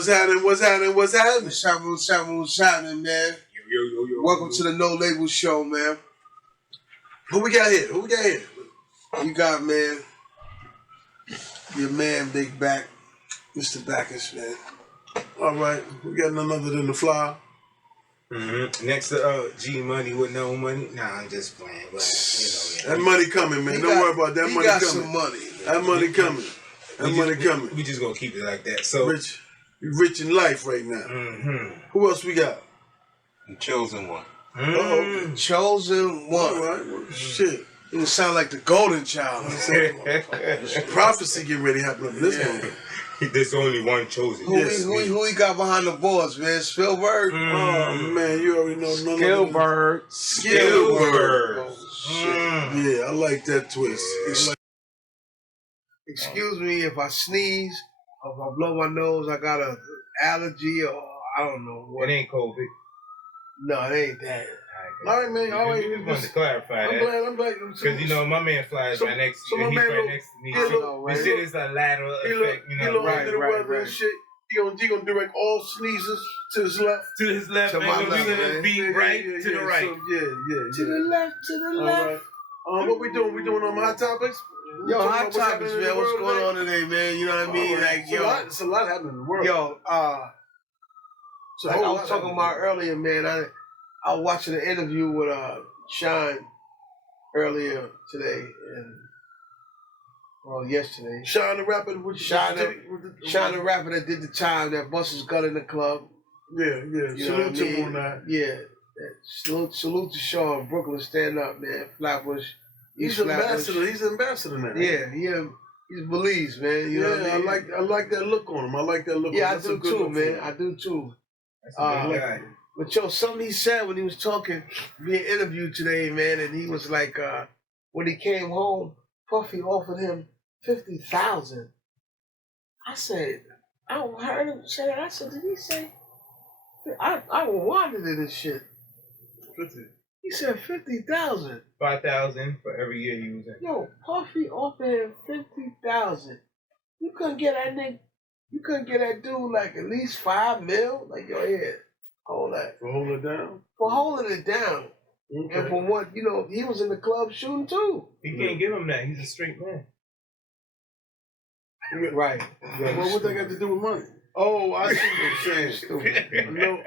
What's happening? What's happening? What's happening? What's happening, man? Yo. Welcome to the No Label Show, man. Who we got here? You got, man, your man, Big Back, Mr. Backus, man. All right. We got none other than the Fly. Next to G Money with no money. Nah, I'm just playing. But, That money coming, man. Don't worry about that money coming. Some money. That money coming. That money coming. We just gonna keep it like that. So You're rich in life right now. Who else we got? The chosen one. Chosen one. All right. Well, shit. It sound like the golden child. Prophecy getting ready to happen up in this moment. There's only one chosen. Who he got behind the boards, man? Spielberg? Oh, man. You already know none Spielberg. Oh, shit. Yeah, I like that twist. Excuse me if I sneeze, or if I blow my nose, I got an allergy, or I don't know what. It ain't COVID. No, it ain't that. All right, man. All right. We just wanted to clarify that. I'm glad. Because, my man flies right next to you. He's right next to me. This shit is a lateral effect. He look under the weather and shit. He gonna direct all sneezes to his left. To his left. To my left, we're going to be right to the right. So, yeah. To the left, to the left. Right. What we doing? We doing Hot Topics? Yo, Hot Topics, man. What's going on today, man? You know what I mean? Right. Like, it's a lot happening in the world. Yo, like I was talking about earlier, man. I was watching an interview with Sean earlier today yesterday. Sean the rapper, Sean the rapper that did the time that bust his gun in the club. Yeah. Salute to him on that. Yeah. Salute to Sean, Brooklyn, stand up, man. Flatbush. He's an ambassador. He's an ambassador now. Yeah, he's Belize, man. You know what I mean? I like that look on him. I like that look. Yeah, on him. I do too, man. I do too. That's a good guy. But something he said when he was being interviewed today, man, and he was like, when he came home, Puffy offered him $50,000. I said, I heard him say that. I said, did he say? I wanted in this shit. 50. He said 50,000. 5,000 for every year he was in. Yo, Puffy offered him 50,000. You couldn't get that nigga. You couldn't get that dude like at least $5 million. Like yo, yeah. Hold that. For holding it down? For holding it down. Okay. And for what, he was in the club shooting too. He can't give him that. He's a straight man. Right. Well, what they got to do with money? Oh, I see what you're saying. No,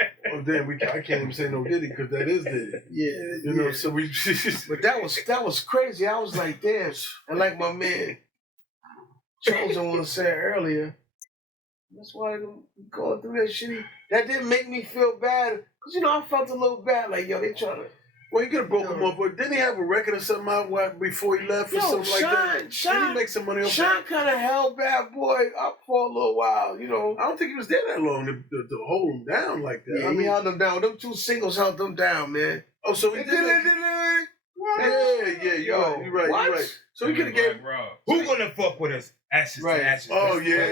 damn, I can't even say no Diddy because that is Diddy. Yeah. So we. But that was crazy. I was like, damn. And like my man Chosen was saying earlier, that's why I'm going through that shit. That didn't make me feel bad. Because, I felt a little bad. Like, yo, they trying to. Well, he could have broke him up, but didn't he have a record or something out before he left or something like that? Didn't he make some money off that? Sean kind of held Bad Boy up for a little while, I don't think he was there that long to hold him down like that. Yeah, he held them down. Them two singles held them down, man. Oh, so he did it? Yeah, you're right. So he could have gave. Who gonna fuck with us? Ashes to ashes. Oh, yeah.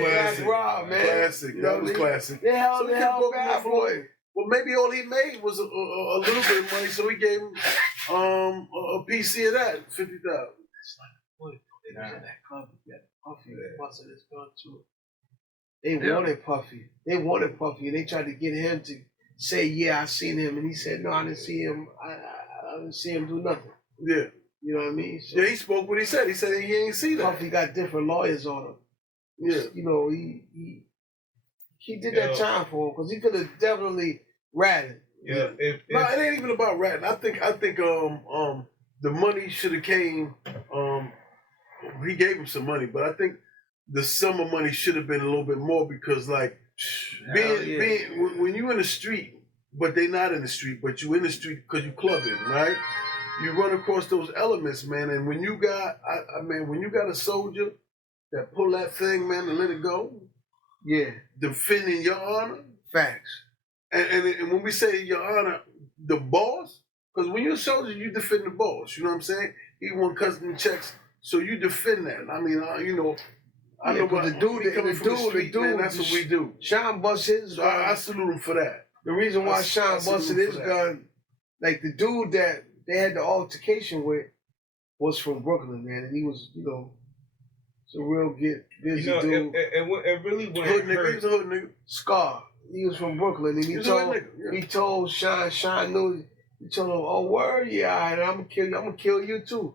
Classic. Rob, man. Classic. That was classic. They held Bad Boy. Well, maybe all he made was a little bit of money, so he gave him a PC of that, $50,000. It's like, boy, they was in that club. Puffy busted his gun too. They wanted Puffy. And they tried to get him to say, yeah, I seen him. And he said, no, I didn't see him. I didn't see him do nothing. Yeah. You know what I mean? So, yeah, he spoke what he said. He said he ain't see that. Puffy got different lawyers on him. Yeah. He did that time for him because he could have definitely ratted. Yeah. No, it ain't even about ratting. I think the money should have came. He gave him some money, but I think the sum of money should have been a little bit more because, like, being when you in the street, but they not in the street, but you in the street because you clubbing, right? You run across those elements, man, and when you got, when you got a soldier that pull that thing, man, and let it go. Yeah. Defending your honor. Facts. And when we say your honor, the boss, because when you're a soldier, you defend the boss. You know what I'm saying? He want custody checks, so you defend that. I mean, I know about the dude, that's what we do. Sean busted his gun. I salute him for that. The reason why Sean busted his gun, like the dude that they had the altercation with was from Brooklyn, man, and he was, It's a real busy You know, dude. it really went Hood nigga, he was a hood nigga. Scar. He was from Brooklyn, and he told Sean knew. He told him, "Oh, word, yeah, all right, I'm gonna kill you. I'm gonna kill you too."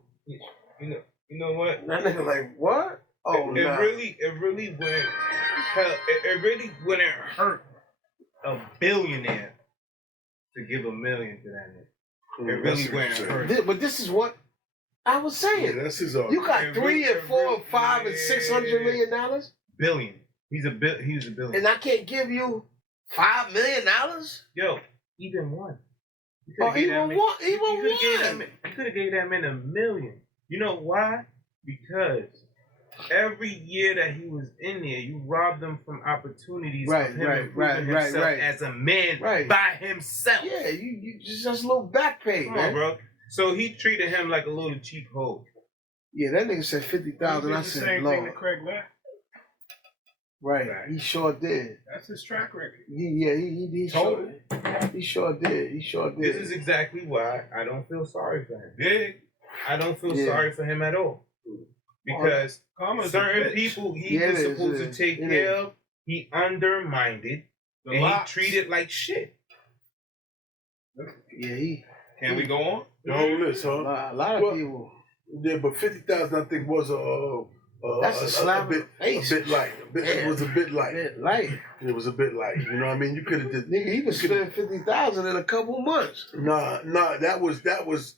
You know what? That nigga like, what? Oh, it really went. Hell, it really wouldn't hurt a billionaire to give $1 million to that nigga. It really wouldn't hurt. But this is what I was saying. Yeah, that's his You got three and four and $5 and $600 million. Billion. He was a billion. And I can't give you $5 million. Yo, even one. Oh, even one. You could have gave that man $1 million. You know why? Because every year that he was in there, you robbed him from opportunities of him improving himself as a man by himself. Yeah, you just a little back pay, Come man. on, bro. So he treated him like a little cheap hoe. Yeah, that nigga said 50,000. I said, same Lord. thing to Craig Left. Right, he sure did. That's his track record. He sure did. He sure did. This is exactly why I don't feel sorry for him. I don't feel sorry for him at all. Because certain people he was supposed to take care of, he undermined it, and he treated like shit. Yeah, Can we go on? The whole list, huh? A lot of people. Yeah, but 50,000 I think was that's a slap in the face. A bit light. It was a bit light. Light. It was a bit light. You know what I mean? You could have did. Nigga, he was spending 50,000 in a couple months. Nah. That was,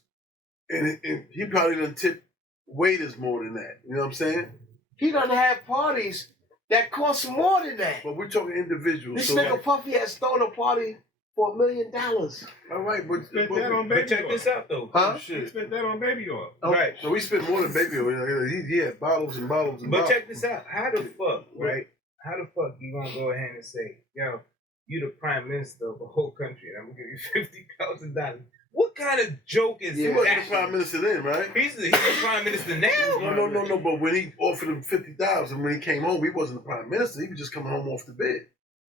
and he probably done tip waiters more than that. You know what I'm saying? He done have parties that cost more than that. But we're talking individuals. This so nigga like, Puffy has thrown a party for $1 million. All right, but check this out though. Huh? He spent that on baby oil. Right. So we spent more than baby oil. He had bottles and bottles and But bottles. check this out. How the fuck, right? How the fuck you gonna go ahead and say, yo, you the prime minister of the whole country and I'm gonna give you $50,000? What kind of joke is He that? wasn't the prime minister then, right? He's the prime minister now. No. But when he offered him 50,000 when he came home, he wasn't the prime minister. He was just coming home off the bed.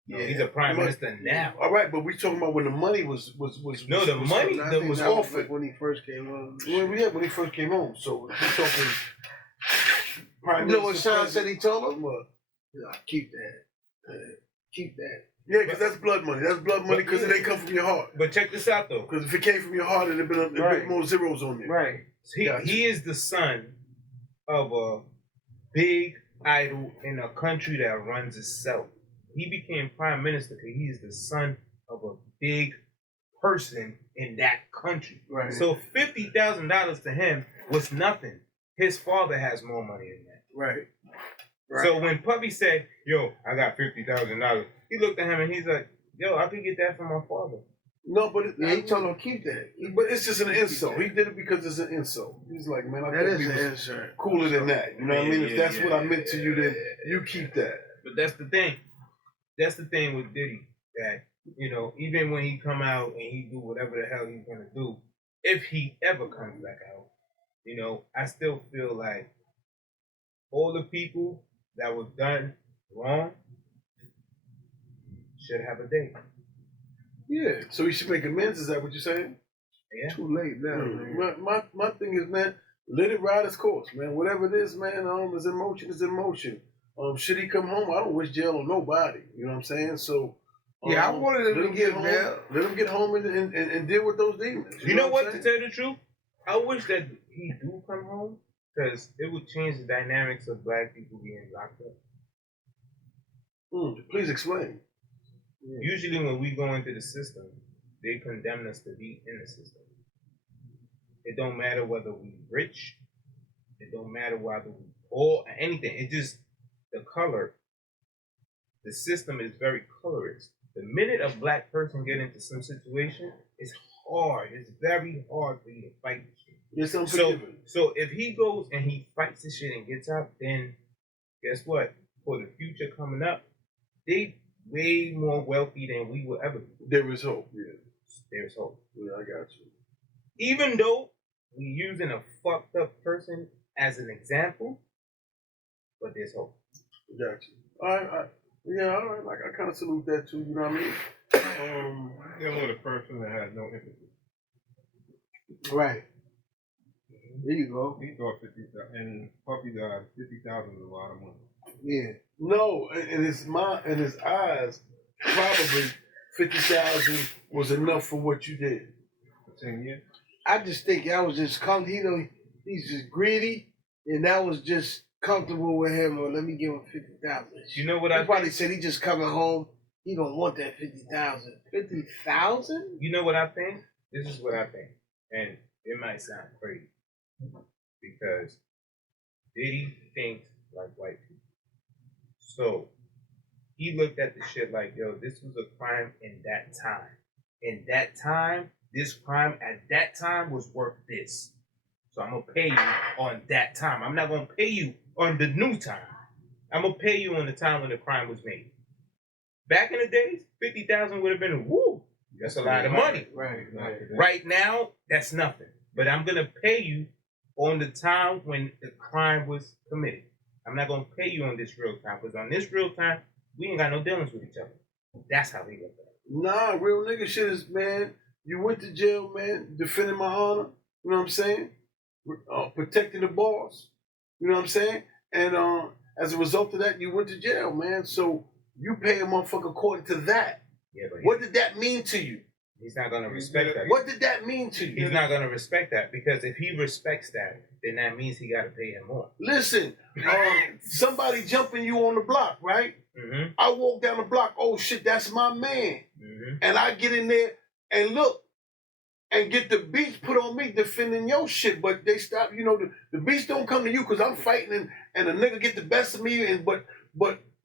Yeah, he's a prime minister now. All right, but we talking about when the money was money that was offered when he first came home. When he first came home. So we're talking prime You know what minister, Sean said he told him? What? Nah, keep that. Keep that. Yeah, because that's blood money. That's blood money because it ain't come from your heart. But check this out though. Because if it came from your heart, it'd have been a bit more zeros on there. Right. He is the son of a big idol in a country that runs itself. He became prime minister because he's the son of a big person in that country. Right. So $50,000 to him was nothing. His father has more money than that. Right. So when Puppy said, yo, I got $50,000, he looked at him and he's like, yo, I could get that from my father. No, but he told him keep that. But it's just an insult. He did it because it's an insult. He's like, man, I think we was cooler than that. You know what I mean? If that's what I meant to you, then you keep that. But that's the thing. That's the thing with Diddy. That, you know, even when he come out and he do whatever the hell he's gonna do, if he ever comes back out, you know, I still feel like all the people that was done wrong should have a day. Yeah, so he should make amends. Is that what you're saying? Yeah. Too late now. Man. My thing is, man, let it ride its course, man. Whatever it is, man, is in motion is in motion. Should he come home? I don't wish jail on nobody. You know what I'm saying? So I wanted him to get home. Let him get home and deal with those demons. You know what? To tell you the truth, I wish that he do come home because it would change the dynamics of black people being locked up. Please explain. Usually when we go into the system, they condemn us to be in the system. It don't matter whether we rich. It don't matter whether we poor or anything. It just, the color. The system is very colorist. The minute a black person get into some situation, it's hard. It's very hard for you to fight this shit. It's unforgiving. So if he goes and he fights this shit and gets out, then guess what? For the future coming up, they way more wealthy than we will ever be. There is hope. Yeah. There's hope. Yeah, I got you. Even though we using a fucked up person as an example, but there's hope. Got you. All right. Yeah, all right. Like I kind of salute that too. You know what I mean? Dealing with a person that has no empathy. Right. There you go. He thought 50,000, and Puffy got 50,000 is a lot of money. Yeah. No, in his mind, in his eyes, probably 50,000 was enough for what you did. For 10 years? I just think that was just he's just greedy, and that was just comfortable with him. Or let me give him 50,000. You know what He I probably think? said he just coming home. He don't want that 50,000. 50,000? You know what I think? This is what I think, and it might sound crazy because Diddy thinks like white people. So he looked at the shit like, yo, this was a crime in that time. In that time, this crime at that time was worth this. So I'm gonna pay you on that time. I'm not gonna pay you on the new time. I'm gonna pay you on the time when the crime was made. Back in the days, 50,000 would have been woo. That's a lot of money. Right. Right now, that's nothing. But I'm gonna pay you on the time when the crime was committed. I'm not gonna pay you on this real time, because on this real time, we ain't got no dealings with each other. That's how we look at it. Nah, real nigga shit is, man, you went to jail, man, defending my honor, you know what I'm saying? Protecting the boss, you know what I'm saying? And as a result of that, you went to jail, man. So you pay a motherfucker according to that. Yeah, but What did that mean to you? he's not gonna respect that. What did that mean to you? He's not gonna respect that, because if he respects that, then that means he gotta pay him more. Listen, somebody jumping you on the block, right? Mm-hmm. I walk down the block, oh shit, that's my man. Mm-hmm. And I get in there and look and get the beats put on me defending your shit, but they stop, you know, the beats don't come to you because I'm fighting and a nigga get the best of me, and but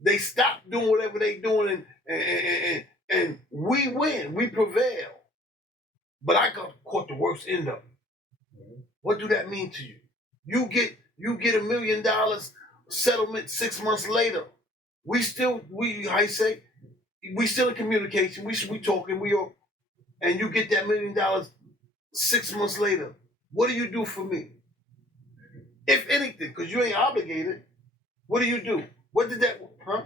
they stop doing whatever they doing and we win, we prevail. But I got caught the worst end of it. What do that mean to you? You get $1 million settlement 6 months later. We still in communication. We talking. And you get that $1 million 6 months later. What do you do for me? If anything, because you ain't obligated. What do you do? What did that? Huh?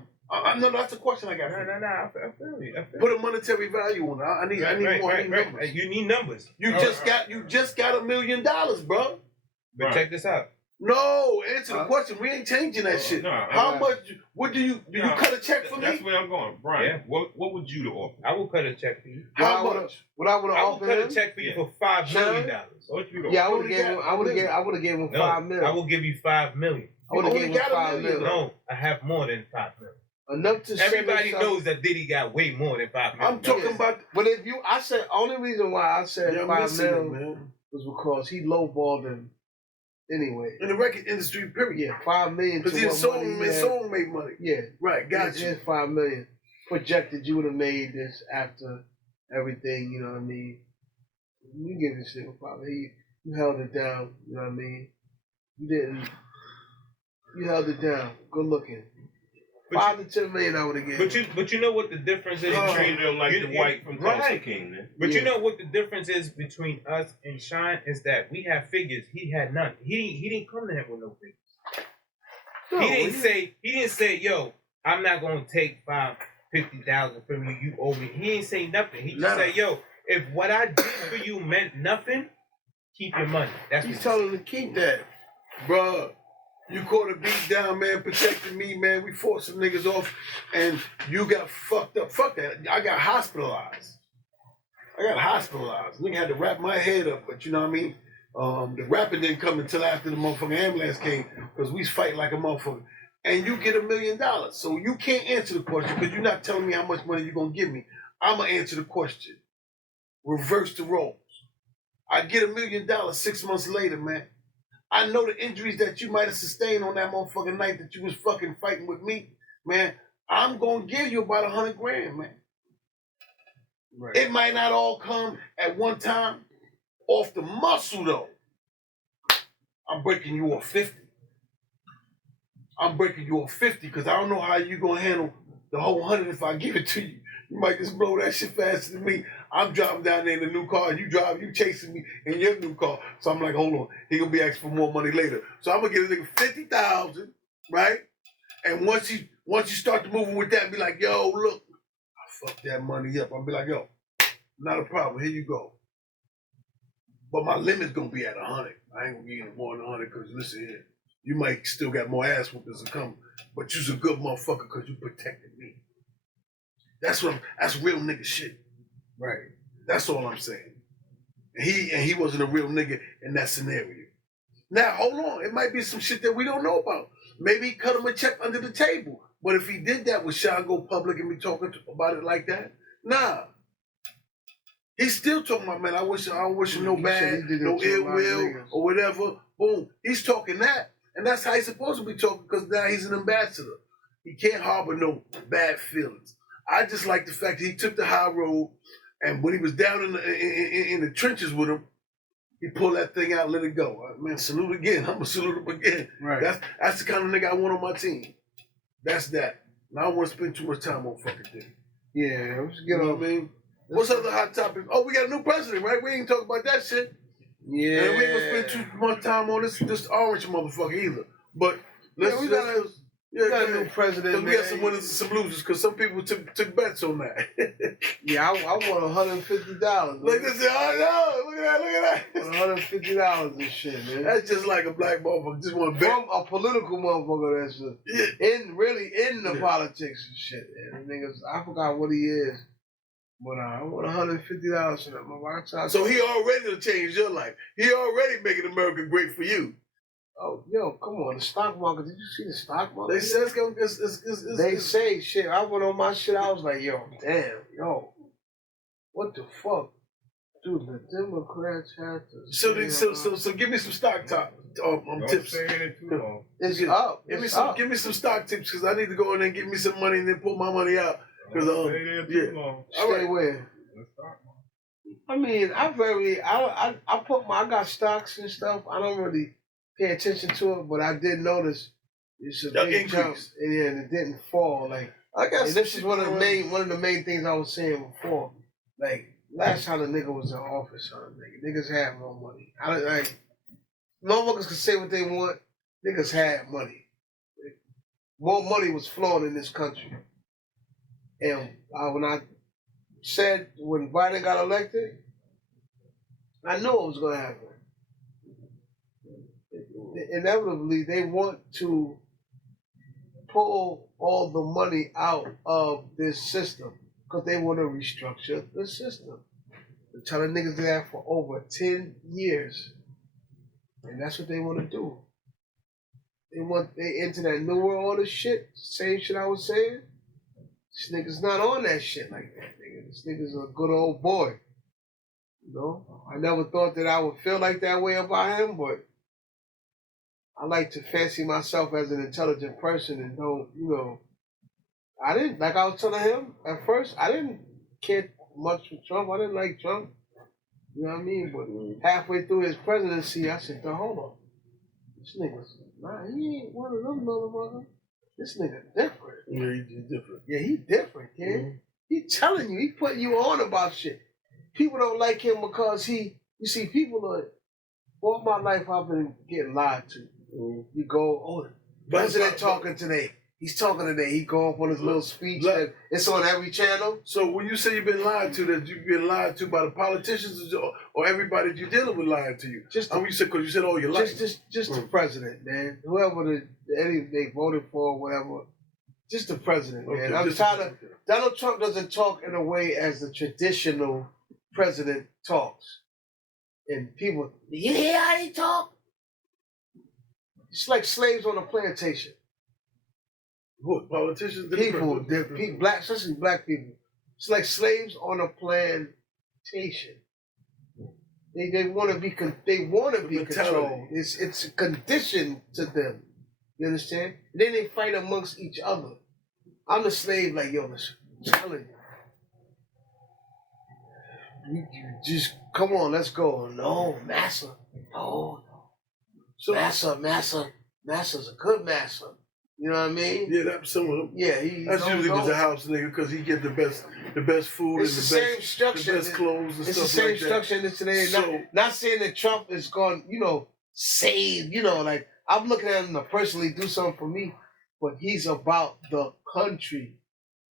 No, that's a question I got. No. I feel you. Put a monetary value on it. I need more. I need numbers. You need numbers. You just got $1 million, bro. But check this out. No, answer the question. We ain't changing that shit. No, How much? What do you cut a check for That's me? where I'm going, Brian. Yeah. What would you offer? I will cut a check for you. How much? What I would I will offer cut him? a check for you for $5 million. What you Yeah, I offer? would have gave him No, $5 million. I will give you $5 million. I would have You gave only him got $5 $1 million. million. No, I have more than $5 million. Enough to Everybody see knows that Diddy got way more than $5 million. I'm talking about. But if you, I said, only reason why I said You're $5 missing it, million man. was because he lowballed him anyway. In the record industry, period. Yeah, $5 million. Because his song made money. Yeah, Right, got you. His $5 million projected you would have made this after everything. You know what I mean? You give this shit $5 million. You held it down. You know what I mean? You didn't. You held it down. Good looking. $5 to $10 million I would have given. But you know what the difference is? They treated him like the white from Tulsa Right. King, man. But Yeah. you know what the difference is between us and Shine is that we have figures. He had none. He didn't come to him with no figures. No, He didn't say, yo, I'm not gonna take 50,000 from you. You owe me. He ain't say nothing. He just said, yo, if what I did for you meant nothing, keep your money. That's He's what telling him to keep that. Bruh, you caught a beat down, man, protecting me, man. We fought some niggas off, and you got fucked up. Fuck that. I got hospitalized. Nigga had to wrap my head up, but you know what I mean? The rapping didn't come until after the motherfucking ambulance came, because we fight like a motherfucker. And you get $1 million. So you can't answer the question, because you're not telling me how much money you're going to give me. I'm going to answer the question. Reverse the roles. I get $1 million 6 months later, man. I know the injuries that you might have sustained on that motherfucking night that you was fucking fighting with me, man. I'm gonna give you about $100 grand, man. Right. It might not all come at one time off the muscle though. I'm breaking you off 50. Because I don't know how you gonna handle the whole 100 if I give it to you. You might just blow that shit faster than me. I'm driving down there in the new car, and you chasing me in your new car. So I'm like, hold on, he gonna be asking for more money later. So I'm gonna give a nigga 50,000, right? And once you start to moving with that, be like, yo, look, I fucked that money up. I'll be like, yo, not a problem. Here you go. but my limit's gonna be at 100. I ain't gonna give you more than 100 because listen here, you might still got more ass whoopers to come, but you's a good motherfucker because you protected me. That's real nigga shit. Right. That's all I'm saying. And he wasn't a real nigga in that scenario. Now hold on, it might be some shit that we don't know about. Maybe he cut him a check under the table. But if he did that, would Sean go public and be talking about it like that? Nah. He's still talking about, man, I don't wish him no bad, no ill will, or whatever. Boom. He's talking that. And that's how he's supposed to be talking because now he's an ambassador. He can't harbor no bad feelings. I just like the fact that he took the high road, and when he was down in the trenches with him, he pulled that thing out, let it go. Man, salute again. I'm gonna salute him again. Right. That's the kind of nigga I want on my team. That's that. And I don't want to spend too much time on fucking Diddy. Yeah, let's get You know on. what I mean? What's other hot topics? Oh, we got a new president, right? We ain't talking about that shit. Yeah. And we ain't gonna spend too much time on this orange motherfucker either. But we got a new president. We got some winners and some losers because some people took bets on that. Yeah, I won $150. Like this, oh no, look at that. $150 and shit, man. That's just like a black motherfucker just want to bet. From a political motherfucker that's in the politics and shit. And the niggas, I forgot what he is. But I won $150 from that motherfucker. So he already changed your life. He already making America great for you. Oh, yo, come on. The stock market. Did you see the stock market? They say it's They say shit. I went on my shit. I was like, yo, damn, yo. What the fuck? Dude, the Democrats had to. So give me some stock tips. It's up. Give me some stock tips because I need to go in there and give me some money and then pull my money out. Because Stay where? I mean, I got stocks and stuff. I don't really pay attention to it, but I did notice it's a big jump, and it didn't fall. Like, and this is one of the main things I was saying before. Like, last time the nigga was in office, niggas had more money. Motherfuckers could say what they want. Niggas had money. More money was flowing in this country. And when I said when Biden got elected, I knew it was going to happen. Inevitably, they want to pull all the money out of this system because they want to restructure the system. They're telling niggas that for over 10 years. And that's what they want to do. They into that New World Order shit, same shit I was saying. This nigga's not on that shit like that, nigga. This nigga's a good old boy. You know? I never thought that I would feel like that way about him, but I like to fancy myself as an intelligent person and don't, I didn't, like I was telling him at first, I didn't care much for Trump. I didn't like Trump. You know what I mean? But halfway through his presidency, I said, hold on. This nigga's, he ain't one of them motherfuckers. This nigga different. Yeah, he's different. Yeah, he different, kid. Mm-hmm. He telling you, he putting you on about shit. People don't like him because you see, people are, all my life I've been getting lied to. Mm-hmm. You go, president talking today. He's talking today. He go up on his little speech. And it's on every channel. So when you say you've been lied to, that you've been lied to by the politicians or everybody that you're dealing with lying to you? You said because you said all your life. Just the president, man. Whoever they voted for, whatever. Just the president, man. I'm tired of Donald Trump doesn't talk in a way as the traditional president talks. And people, you hear how he talk? It's like slaves on a plantation. What, politicians? People, black, especially black people. It's like slaves on a plantation. They want to be controlled. It's a condition to them. You understand? And then they fight amongst each other. I'm a slave, like, yo, listen, I'm telling you. You just come on, let's go. No, massa. No. So Massa's a good massa. You know what I mean? Yeah, that's some of them. Yeah, that's usually because a house nigga, because he get the best food it's and the best clothes and stuff like that. It's the same structure in this today. So, not saying that Trump is going, save, like I'm looking at him to personally do something for me, but he's about the country.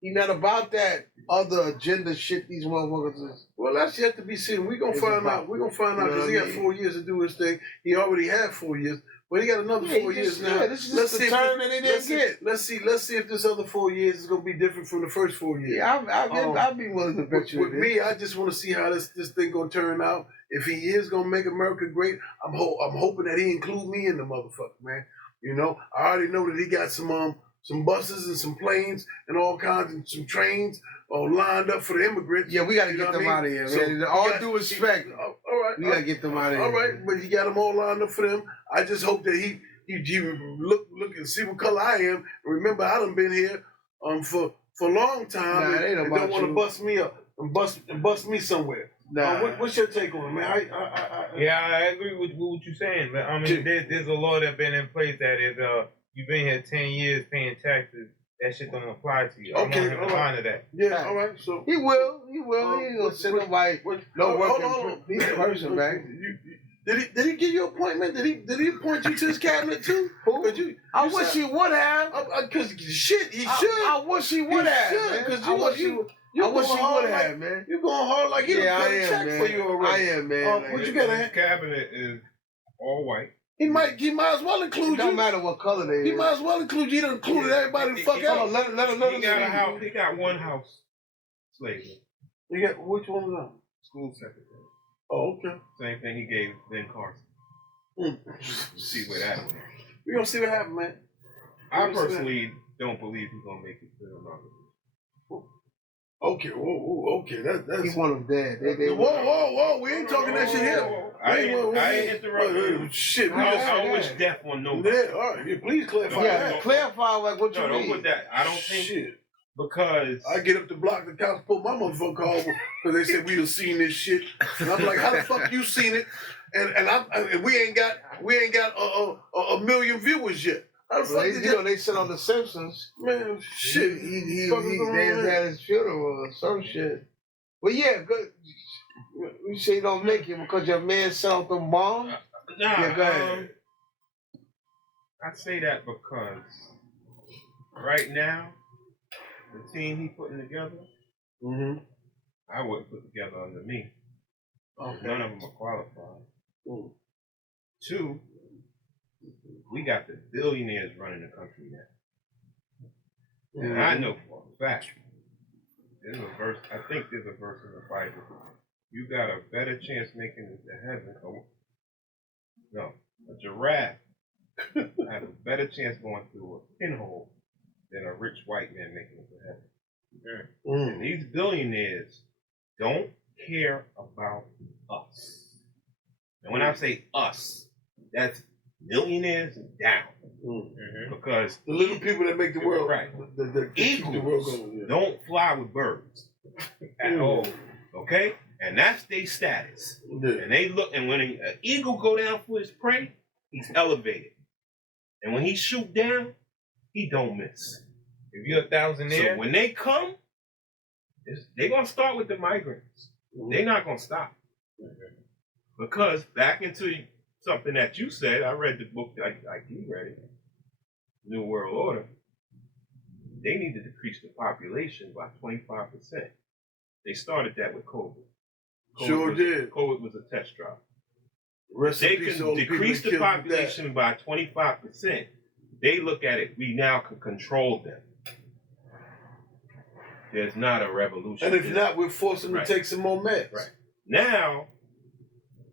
He not about that other agenda shit these motherfuckers is. Well, that's yet to be seen. We're gonna It's find about- out. We're gonna find you out know because what he I got mean? 4 years to do his thing. He already had 4 years, but he got another Yeah, 4 he years just- now. yeah, this is just the if turn this- that they didn't get. Let's see if this other 4 years is gonna be different from the first 4 years. Yeah, I'll be willing to bet you With it is. me, I just want to see how this thing gonna turn out. If he is gonna make America great, I'm hoping that he include me in the motherfucker, man. You know, I already know that he got some buses and some planes and all kinds and some trains lined up for the immigrants. Yeah, we gotta You get know them what I out of mean? here, So man. All he got- due respect, all right, we gotta get them out of here. all right, but he got them all lined up for them. I just hope that he look and see what color I am. Remember, I done been here for a long time Nah, it ain't and about don't want to you. bust me up and bust me somewhere. Nah. What's your take on it, man? Yeah, I agree with what you're saying, but I mean, there's a law that's been in place that is, you've been here 10 years paying taxes. That shit don't apply to you. Okay, I want him to honor that. Yeah, all right. So He will. He ain't gonna send nobody no hold on. working person back. Did he give you an appointment? Did he appoint you to his cabinet too? Who? I you wish said- he would have. Cause shit, he should. I wish he would have. should, man. 'cause I wish he would have, man. You going hard like he Yeah, done I cut a am, check man. for you already. I am, man. What you His got? cabinet is all white. He might as well It include don't you. matter what color they He is. might as well include you. He done included everybody the fuck He- out. Let He him got a see. house. He got one house slave. You got which one is that? School secretary. Oh, okay. Same thing he gave Ben Carson. See where that went. We gonna see what happens, man. I personally don't believe he's gonna make it to the America. Okay, okay. That's. He want them dead. They Whoa! We ain't talking that shit here. I ain't interrupting. Shit, we I just. don't wish death on nobody. Yeah, all right. Yeah, please clarify Yeah, that. clarify like what you No, don't mean. put that. I don't think Shit. because I get up to block the cops, put my motherfucker call because they said we done seen this shit. And I'm like, how the fuck you seen it? And we ain't got a million viewers yet. How the fuck Well, did you know they said on The Simpsons. Man, shit. He Fuck is going they on had his funeral or some shit. But yeah, good. You say you don't make it because your man set off them bombs? nah. Yeah, go ahead. I say that because right now the team he putting together, Mm-hmm. I wouldn't put together under me. Okay. None of them are qualified. Mm. Two, we got the billionaires running the country now. And I know for a fact, there's a verse, I think there's a verse in the Bible. You got a better chance making it to heaven. No, a giraffe has a better chance going through a pinhole than a rich white man making it to heaven. Mm. And these billionaires don't care about us. And when I say us, that's millionaires and down. Mm. Because The little people that make the world Right. that keep the world going. Yeah. don't fly with birds at all. Okay? And that's their status. Yeah. And they look, and when an eagle go down for his prey, he's elevated. And when he shoot down, he don't miss. If you're a thousandaire, So when they come, they're going to start with the migrants. They're not going to stop. Because back into something that you said, I read the book like you read it, New World Order. They need to decrease the population by 25%. They started that with COVID. Sure did. COVID was a test drive. Rest in They peace to can all the people decrease that the killed with that. population by 25%. They look at it, we now can control them. There's not a revolution. And if not, we're forcing them Right. to take some more meds. Right. Now,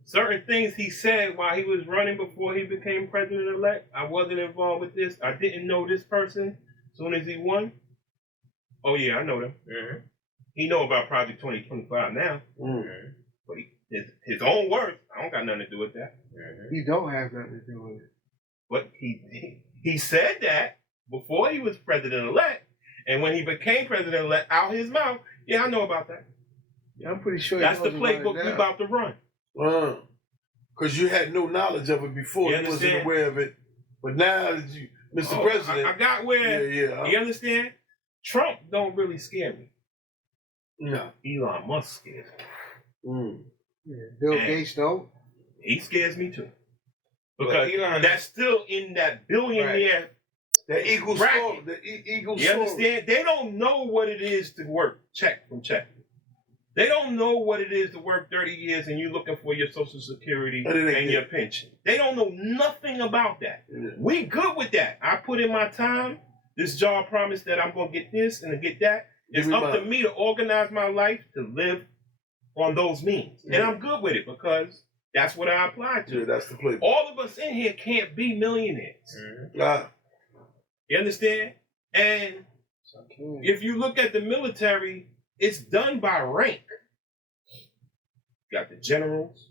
certain things he said while he was running before he became president-elect, I wasn't involved with this. I didn't know this person as soon as he won. Oh, yeah, I know them. He know about Project 2025 now. Mm. But his own words, I don't got nothing to do with that. He don't have nothing to do with it. But he said that before he was president-elect. And when he became president-elect, out his mouth, yeah, I know about that. Yeah, I'm pretty sure That's he the knows about it playbook we now. about to run. Because you had no knowledge of it before. You You wasn't understand? aware of it. But now, that you, Mr. Oh, President. I got where, Yeah. you understand? Trump don't really scare me. No. Elon Musk scares me. Mm. Yeah, Bill And- Gates don't. He scares me too. But Because Elon- that's still in that billionaire That Eagle bracket. score. The Eagle You score. understand? They don't know what it is to work check from check. They don't know what it is to work 30 years and you looking for your Social Security and your pension. They don't know nothing about that. Yeah. We good with that. I put in my time. This job promised that I'm going to get this and to get that. It's up to me to organize my life to live on those means. And I'm good with it because that's what I applied to. Yeah, that's the play. All of us in here can't be millionaires. You understand? And if you look at the military, it's done by rank. You got the generals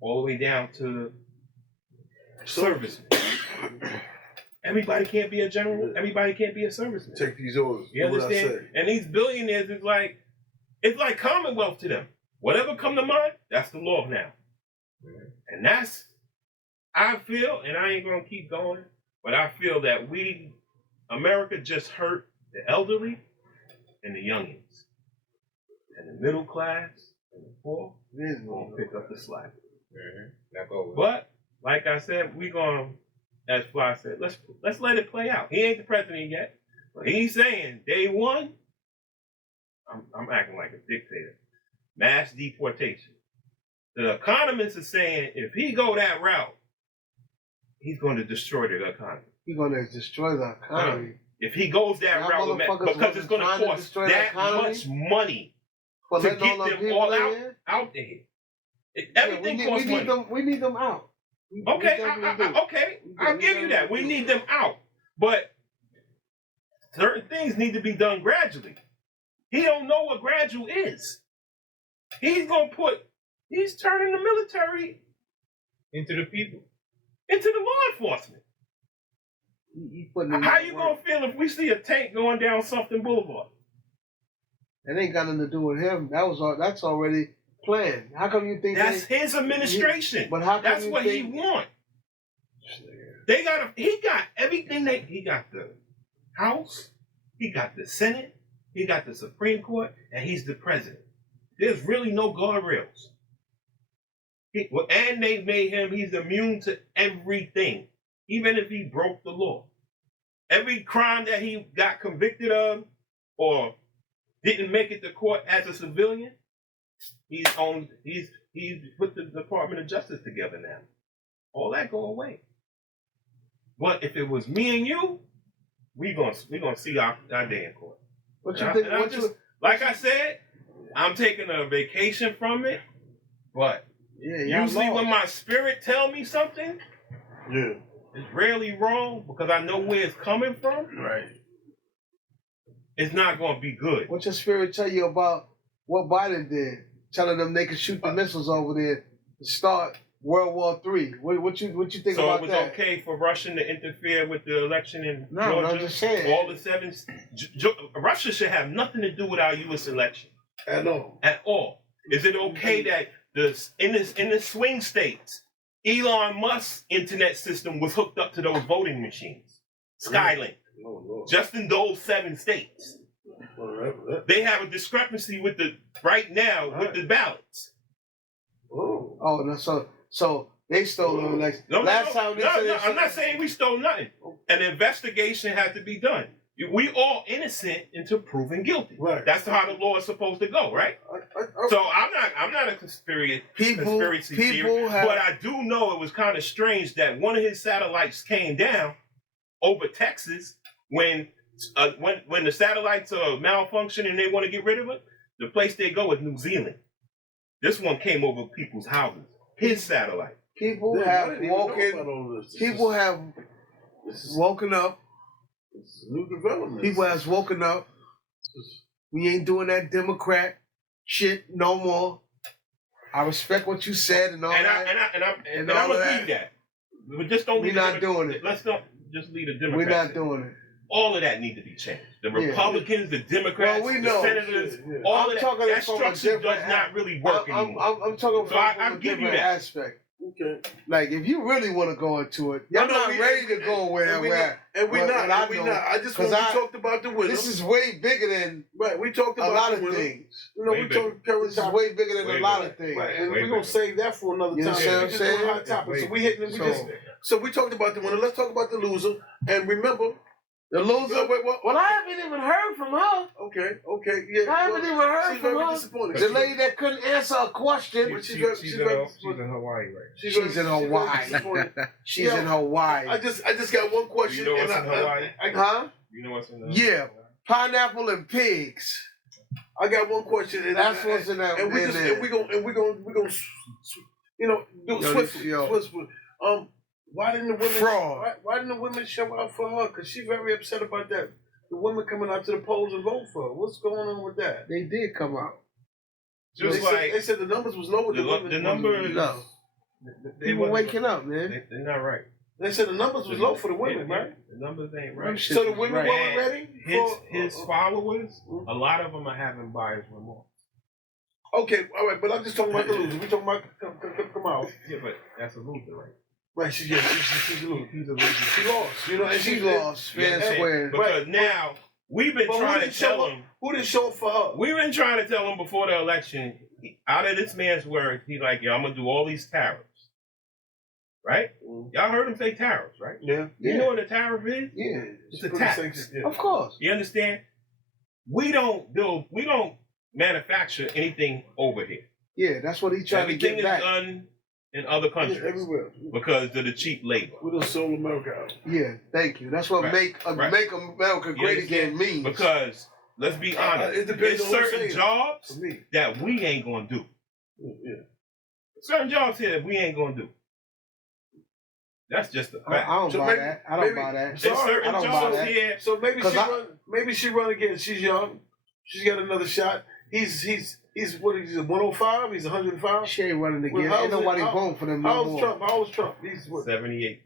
all the way down to servicemen. Everybody can't be a general. Everybody can't be a serviceman. Take these orders. You understand? And these billionaires is like, it's like Commonwealth to them. Whatever come to mind, that's the law now. And that's, I feel, and I ain't gonna keep going, but I feel that America just hurt the elderly and the youngins. And the middle class and the poor is going to pick up the slack. But, like I said, we going to, as Fly said, let's let it play out. He ain't the president yet, but he's saying, day one, I'm acting like a dictator. Mass deportation. The economists are saying, if he go that route, he's going to destroy the economy. He's going to destroy the economy. If he goes that route, because it's going to cost that much money to get them all out there. Everything costs money. We need them out. Okay, I'll give you that. We need them out. But certain things need to be done gradually. He don't know what gradual is. He's turning the military into the people. Into the law enforcement. How you gonna feel if we see a tank going down something Boulevard? It ain't got nothing to do with him. That's already planned. How come you think that's his administration? But how come that's what he want? He got everything. He got the House, he got the Senate, he got the Supreme Court, and he's the president. There's really no guardrails. And they made him, he's immune to everything, even if he broke the law. Every crime that he got convicted of or didn't make it to court as a civilian, he's put the Department of Justice together now. All that go away. But if it was me and you, we gonna see our day in court. What you think? Like I said, I'm taking a vacation from it, but usually when my spirit tell me something, it's rarely wrong because I know where it's coming from. Right. It's not going to be good. What's your spirit tell you about what Biden did? Telling them they could shoot the missiles over there to start World War III. What you think about that? So it was okay for Russia to interfere with the election in Georgia? No, I'm just saying. All the seven. Russia should have nothing to do with our U.S. election. At all. At all. Is it okay that in the swing states, Elon Musk's internet system was hooked up to those voting machines? Skylink. Just in those 7 states. They have a discrepancy with the ballots. So they stole the election. I'm not saying we stole nothing. An investigation had to be done. We all innocent until proven guilty. Right. That's how the law is supposed to go, right? So I'm not a conspiracy theory, but I do know it was kind of strange that one of his satellites came down over Texas when the satellites are malfunctioning and they want to get rid of it. The place they go is New Zealand. This one came over people's houses. His satellite. People have woken up. It's new development. People has woken up. We ain't doing that Democrat shit no more. I respect what you said and all that. And I'm agree that. But just don't. We're not doing it. Let's not just leave the Democrats. We're not doing it. All of that need to be changed. The Republicans, the Democrats, the senators, all of that. That structure does not really work anymore. I'm talking from a different aspect. Okay. Like if you really want to go into it, you're not ready to go where we're at. And we're not. I just when we talked about the winner. This is way bigger than we talked about a lot of things. You know, we talked this is way bigger than a lot of things. Right. And we're gonna save that for another time. You know what I'm saying? Hot topic. So we talked about the winner. Let's talk about the loser. And remember, The loser. Wait, what? Well, I haven't even heard from her. Okay, yeah. I haven't even heard she's from very her. disappointed. The lady that couldn't answer a question. She's in Hawaii right now. She's in Hawaii. She's in Hawaii. I just got one question. You know what's in Hawaii? Huh? You know what's in the Yeah. Pineapple and pigs. I got one question, and That's what's in that. and we gonna you know do swiftly. Why didn't the women? Fraud. Why didn't the women show out for her? Because she's very upset about that. The women coming out to the polls and vote for her. What's going on with that? They did come out. Just they said the numbers was low with the women. The numbers. No. They People waking up, man. They're not right. They said the numbers was low for the women, right? The numbers ain't right. Shit So the was women right. weren't ready. His followers, a lot of them are having buyer's remorse. Okay, all right, but I'm just talking about the loser. We talking about come out. Yeah, but that's a loser, right? Right, she's a loser. He's a loser. She lost, you know, and She lost, fair and Yeah, square. Because now we've been But trying to tell him. who didn't show up for her? We've been trying to tell him before the election. Out of this man's words, he like, yo, I'm gonna do all these tariffs. Right? Y'all heard him say tariffs, right? Yeah. You know what a tariff is? Yeah. It's a tax. Yeah. Of course. You understand? We don't manufacture anything over here. Yeah, that's what he tried Everything to get is back. done in other countries Everywhere. because of the cheap labor. We done sold America out. Yeah, thank you. That's what Right, make right. make America You great again understand? means. Because let's be honest, it depends there's on who's certain saying it. jobs For me. that we ain't gonna do. Yeah. Certain jobs here that we ain't gonna do. That's just a fact. I don't So buy maybe- that. I don't maybe- buy that. There's Sorry, certain I don't buy jobs that. here. So maybe 'Cause she run again. She's young. She's got another shot. He's what is he? 105? He's 105. She ain't running Well, again. how's Ain't nobody it- voting for them How no old's more. Trump? How old's Trump? He's what? 78.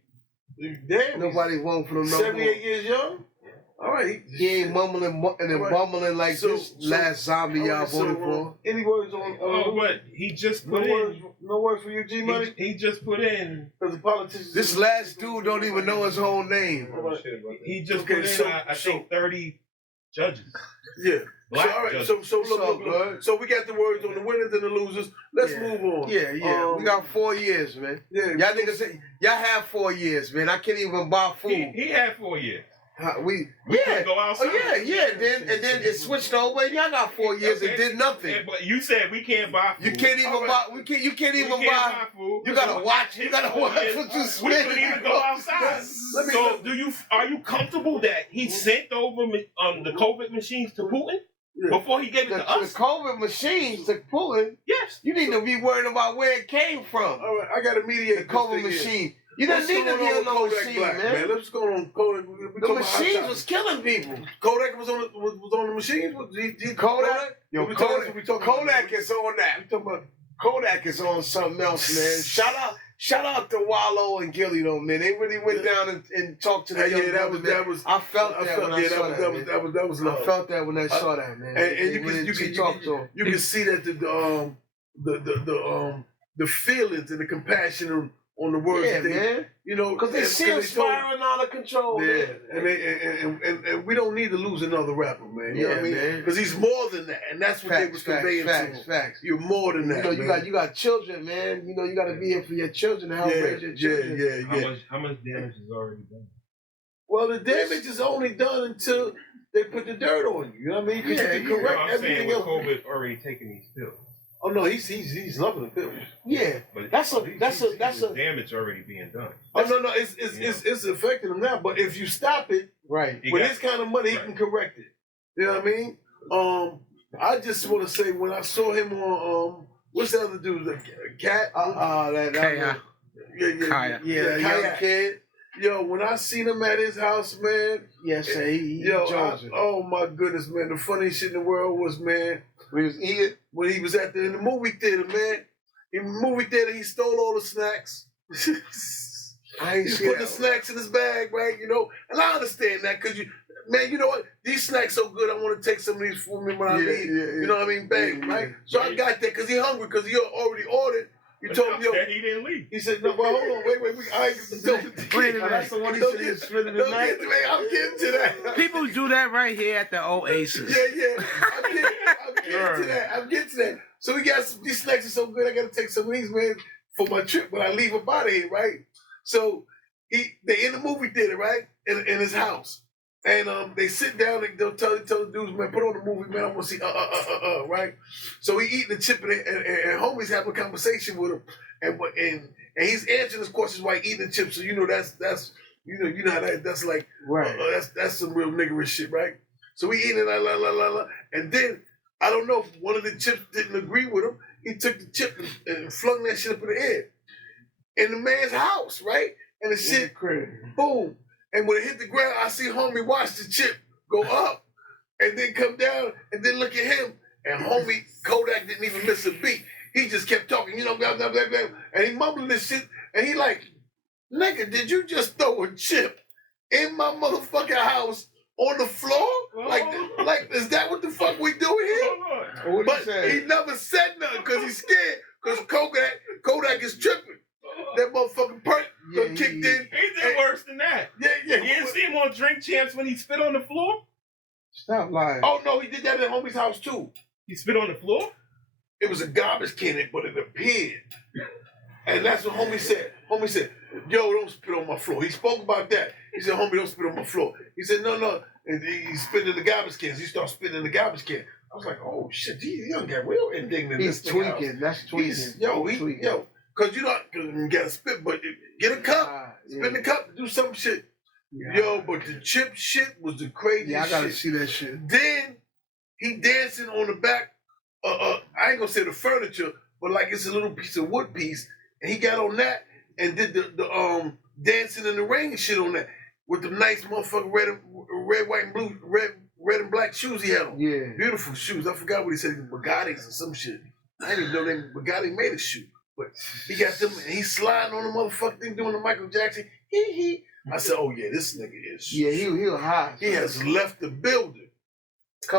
Damn. Nobody voting for them no 78 more. years young. All right. He ain't mumbling and then Right. bumbling like So- this last zombie y'all so, voted for. Any words on? Oh, what? He just No put words. in. No words for you, G Money. He just put in. Because the politicians. This last dude don't even know his whole name. He just Okay, put in. so- I think 30 judges. Yeah. Black So all right. judges. So It's all look. good. So we got the words on the winners and the losers. Let's Yeah. move on. Yeah. We got 4 years, man. Yeah. Y'all niggas, y'all have 4 years, man. I can't even buy food. He had 4 years. We We yeah. couldn't go outside. Oh yeah. Then it switched over. And y'all got 4 years and did nothing. Yeah, but you said we can't buy food. You can't even All buy. right. You can't We even can't buy. food. You gotta watch. You gotta watch what you We spend. couldn't even go outside. So are you comfortable that he sent over the COVID machines to Putin before he gave it The to us? COVID machines to Putin. Yes. You need to be worried about where it came from. All right. I got to mediate The COVID machine. You don't need to be on no machine, man. Let's go on Kodak. The machines was killing people. Kodak was on the machines. Kodak? Yo, We Kodak talking is on that. We talking about Kodak is on something else, man. Shout out to Wallow and Gilly though, man. They really went down and talked to the young brother, man. I felt that when I saw that. That was love. I felt that when I saw that, man. And you can see that the feelings and the compassion on the words. Yeah, that man. You know, Because they see him spiraling out of control, yeah, man. and we don't need to lose another rapper, man. You know what I mean? Man. Because he's more than that, and that's what they was conveying to him. Facts. You're more than that. You got children, man. You know, you got to be here for your children to help raise your children. How much damage is already done? Well, the damage is only done until they put the dirt on you. You know what I mean? You can correct I'm everything saying with else. COVID already taking these pills. Oh no, he's loving the film. Yeah, But that's a damage already being done. Oh no, it's affecting him now. But if you stop it, right. with his kind of money, he can correct it. You know what I mean? I just want to say when I saw him on what's the other dude? The cat? Kaya. Young kid. Yo, when I seen him at his house, man. Yes, sir. He oh my goodness, man. The funniest shit in the world was, man, when he was eating, when he was in the movie theater, man. In the movie theater, he stole all the snacks. He's putting the snacks in his bag, right? You know, and I understand that because man, you know what? These snacks so good. I want to take some of these for me when I leave. You know what I mean? Bang, right? So I got that because he hungry because he already ordered. You told him, yo. He didn't leave. He said, no, well, hold on, wait. That's the one he said he was spending the night. I'm getting to that. People do that right here at the Oasis. Yeah. I'm getting to that. So we got these snacks are so good. I got to take some of these, man, for my trip when I leave up out of here, right? So they in the movie theater, right? In his house. And they sit down and they'll tell the dudes, man, put on the movie, man. I want to see right. So he eating the chip and homies having a conversation with him, and he's answering his questions while eating the chip. So you know that's you know how that's like Right. that's some real niggerish shit, right? So he eating la, and then I don't know if one of the chips didn't agree with him. He took the chip and flung that shit up in the air in the man's house, right? And the shit, boom. And when it hit the ground, I see homie watch the chip go up and then come down and then look at him. And homie Kodak didn't even miss a beat. He just kept talking, you know, blah, blah, blah, blah. And he mumbling this shit. And he like, nigga, did you just throw a chip in my motherfucking house on the floor? Like, is that what the fuck we doing here? But he never said nothing because he's scared. Because Kodak is tripping. That motherfucking perk kicked in. He did worse than that. Yeah. You didn't see him on Drink Champs when he spit on the floor? Stop lying. Oh no, he did that at homie's house too. He spit on the floor? It was a garbage can, but it appeared. And that's what homie said. Homie said, yo, don't spit on my floor. He spoke about that. He said, homie, don't spit on my floor. He said, no. And he spit in the garbage cans. He started spitting in the garbage can. I was like, oh shit, he don't get real indignant. He's tweaking. That's tweaking. Yo, cause you gotta spit, but get a cup, spit in the cup, do some shit. Yeah. Yo, but the chip shit was the craziest. Yeah, I gotta see that shit. Then he dancing on the back. I ain't gonna say the furniture, but like it's a little piece of wood piece, and he got on that and did the dancing in the rain shit on that with the nice motherfucking red, white, and blue, red and black shoes he had on. Yeah, beautiful shoes. I forgot what he said. Bugattis or some shit. I didn't even know they Bugatti made a shoe. But he got them, and he's sliding on the motherfucking thing doing the Michael Jackson. I said, oh yeah, this nigga is. Yeah, he was high. He has left the building.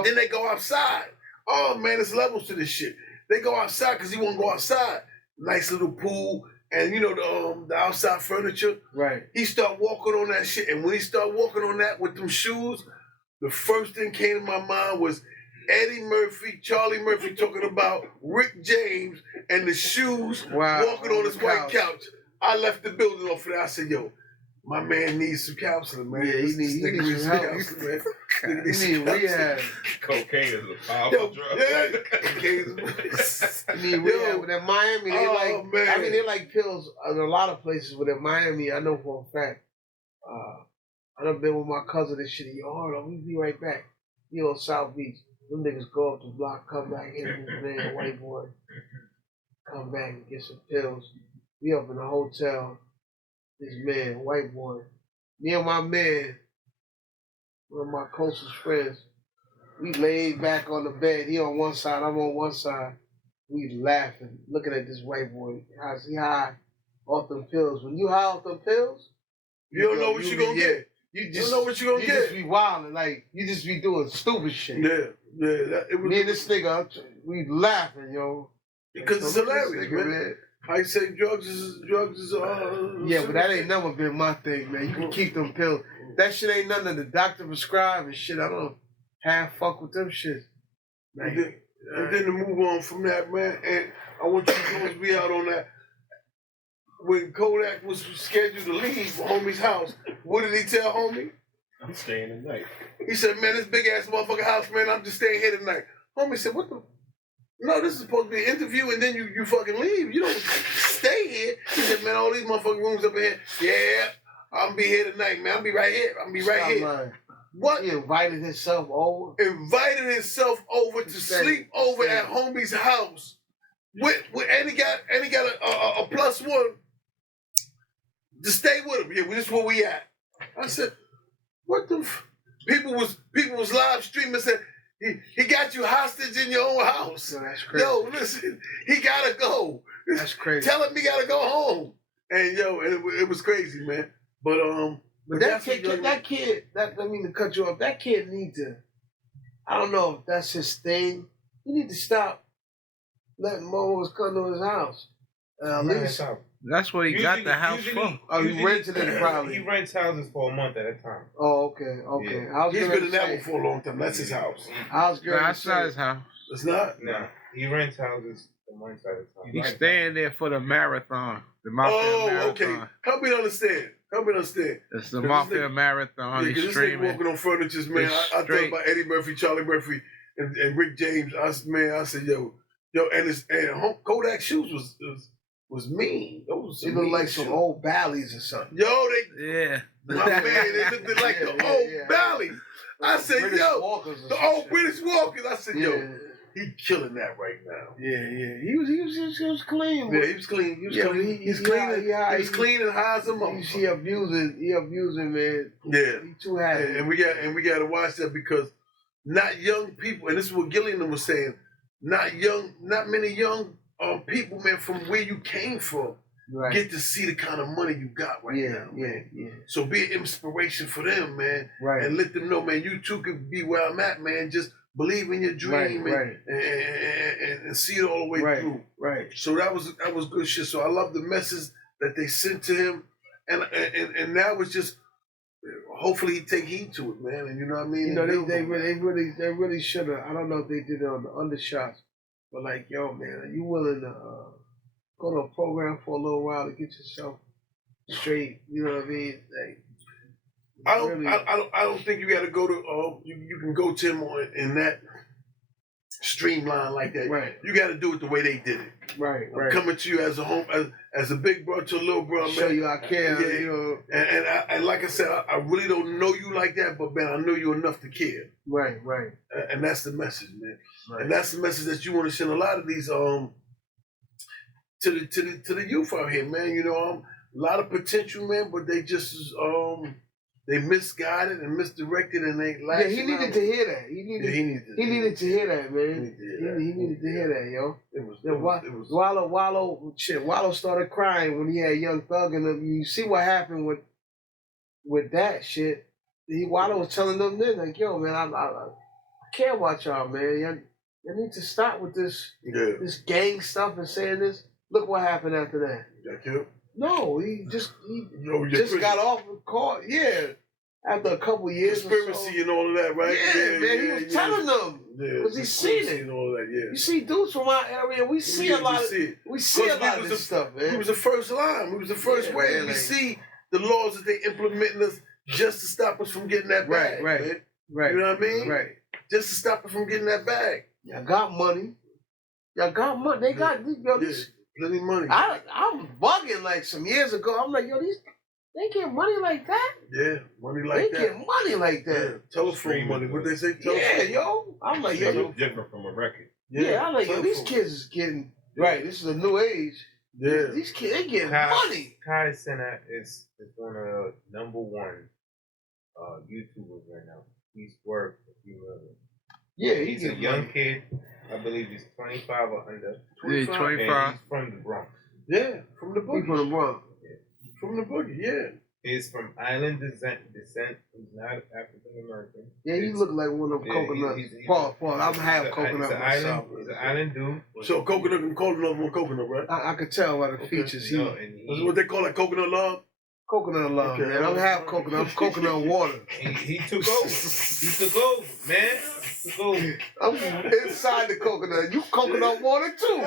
Then they go outside. Oh man, there's levels to this shit. They go outside because he won't go outside. Nice little pool, and you know the outside furniture. Right. He start walking on that shit, and when he start walking on that with them shoes, the first thing came to my mind was Eddie Murphy, Charlie Murphy talking about Rick James and the shoes walking on his white couch. I left the building off of that. I said, yo, my man needs some counseling, man. Yeah, he needs some counseling, man. He needs rehab. Cocaine is a powerful drug. Yeah. He need rehab. With that Miami, they like pills in a lot of places. With that Miami, I know for a fact. I done been with my cousin and shit. Oh, we be right back. You know, South Beach. Them niggas go up the block, come back, hit this man, white boy. Come back and get some pills. We up in the hotel. This man, white boy. Me and my man, one of my closest friends, we laid back on the bed. He on one side, I'm on one side. We laughing, looking at this white boy. How's he high off them pills? When you high off them pills, you don't know what you're going to get. You don't know what you're going to get. You just be wilding, like, you just be doing stupid shit. Yeah. Me and this nigga, we laughing, yo. Because it's hilarious, man. I say drugs is yeah, but that ain't never been my thing, man. You can keep them pills. That shit ain't nothing the doctor prescribed and shit. I don't half fuck with them shit. And then to move on from that, man, and I want you to be out on that. When Kodak was scheduled to leave homie's house, what did he tell homie? I'm staying tonight. He said, man, this big ass motherfucking house, man, I'm just staying here tonight. Homie said, what the? No, this is supposed to be an interview and then you fucking leave. You don't stay here. He said, man, all these motherfucking rooms up in here. Yeah, I'll be here tonight, man. I'll be right here. Lying. What? He invited himself over? Invited himself over to sleep over at homie's house. And he got a plus one to stay with him. Yeah, this is where we at. I said, what the people was live streaming, said he got you hostage in your own house. No, that's crazy. Yo, listen, he gotta go. That's crazy. Tell him he gotta go home. And yo, it was crazy, man. But that kid, I mean to cut you off. That kid need to. I don't know if that's his thing. He need to stop letting Momos come to his house. That's what he got the house from. Oh, he rented it probably. He rents houses for a month at a time. Oh, okay. Yeah. He's been in that one for a long time. That's his house. That's not his house. It's not? No. He rents houses for months at a time. He's staying there for the marathon. The marathon. Okay. Help me understand. help me understand. It's the 'Cause Mafia this Marathon. Yeah, He's because this nigga streaming. walking on furnitures, man. It's I thought straight. about Eddie Murphy, Charlie Murphy, and Rick James. I said, yo, and Kodak shoes was mean. Those They look like some old Bally's or something. Yo, Yeah. my man, they looked like the old Bally's. I said, British yo, Walkers or the some old shit. British Walkers. I said, yo, Yeah. he killing that right now. Yeah. He was clean. Yeah, he was clean. He was clean. He's clean. He was clean and high as a motherfucker. He abusing, man. Yeah. He too happy. And we got to watch that because not young people, and this is what Gillian was saying, not many young people, man, from where you came from, Right. get to see the kind of money you got right now. Yeah. So be an inspiration for them, man, Right. and let them know, man, you too could be where I'm at, man. Just believe in your dream and see it all the way through. Right. So that was good shit. So I love the message that they sent to him, and now it's just hopefully he take heed to it, man. And you know what I mean? You know, they really should have. I don't know if they did it on the undershots, but like, yo, man, are you willing to go to a program for a little while to get yourself straight? You know what I mean? Like, I don't think you got to go to. You can go to him in that streamline like that. Right. You got to do it the way they did it. Right. I'm coming to you as a as a big brother to a little brother. Show man. you I care. Yeah. You know. And like I said, I really don't know you like that, but man, I know you enough to care. Right. And that's the message, man. Right. And that's the message that you want to send a lot of these to the youth out here, man. You know, a lot of potential, man, but they just they misguided and misdirected, and they Yeah, he needed to hear that. He needed to hear that, man. He needed to hear that, yo. Wallow started crying when he had Young Thug, and you see what happened with that shit. Wallow was telling them then, like, yo, man, I care about y'all, man. You need to stop with this gang stuff and saying this. Look what happened after that. Got killed? No, he just got off the court. Yeah, after a couple years. Conspiracy and all of that, right? Yeah, man. He was telling them because he seen it. And all that, yeah. You see dudes from our area. We see a lot of this stuff, man. We was the first line. We was the first wave. Man, we see the laws that they implementing us just to stop us from getting that bag. Man. Right. You know what I mean? Right. Just to stop us from getting that bag. Y'all got money. They got this. Plenty money. I'm bugging like some years ago. I'm like, yo, they get money like that? Yeah, money like that. They get money like that. Yeah. Telephone money. What they say? Telephone. Yeah, yo. I'm like, It's yo. different from a record. Yeah, I'm like, yo, these kids is getting right. This is a new age. Yeah. These kids, they getting money. Kai Cenat is one of the #1 YouTubers right now. He's worth a few million. Yeah, he's a young kid. I believe he's 25 or under. 25. And he's from the Bronx. Yeah, from the boogie. From the Bronx. From the boogie, yeah. He's from island descent. He's not African American. Yeah, he look like one of them coconuts. Paul, I'm half coconut myself. He's an island dude. So coconut can call another one coconut, right? I could tell by the features. That's what they call it, coconut love? Coconut love, man. I'm half coconut. I'm coconut water. He took over. He took over, man. He took over. I'm inside the coconut. You coconut water too.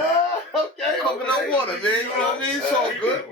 Okay. Coconut water, man. You know what I mean? It's all good.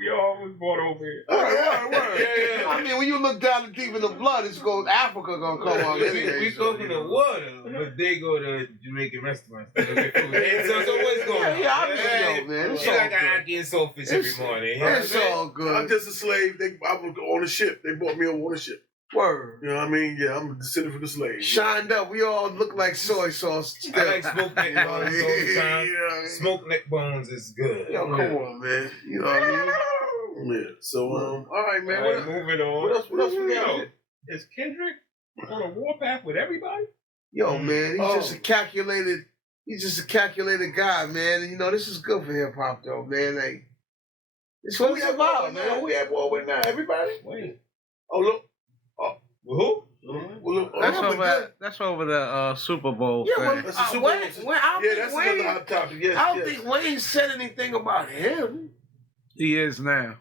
We all was brought over here. Word. Yeah. I mean, when you look down deep in the blood, it's going Africa gonna come on. Anyway, We coconut water, but they go to Jamaican restaurants. So what's going on? Yeah, I'm man. It's all I good. get saltfish every morning. It's all good. I'm just a slave. I was on a ship. They brought me on a ship. Word. You know what I mean? Yeah, I'm descended from the slave. Shined up. We all look like soy sauce. I like smoked neck bones all the time. You know what I mean? Smoked neck bones is good. Yo, come on, man. You know what I mean? Yeah. So, all right, man. All right, moving on. What else we got? Is Kendrick on a warpath with everybody? Yo, man, he's just a calculated guy, man. And you know, this is good for hip hop though, man. Like, it's what it's about, man. Who we have war with now? Everybody? Wait. Oh, look. Who? Well, look. That's over the Super Bowl Yeah, thing. well, That's the Super Wayne, Bowl. I Yeah, don't that's think another Wayne, hot topic. Yes, I don't yes. think Wayne said anything about him. He is now.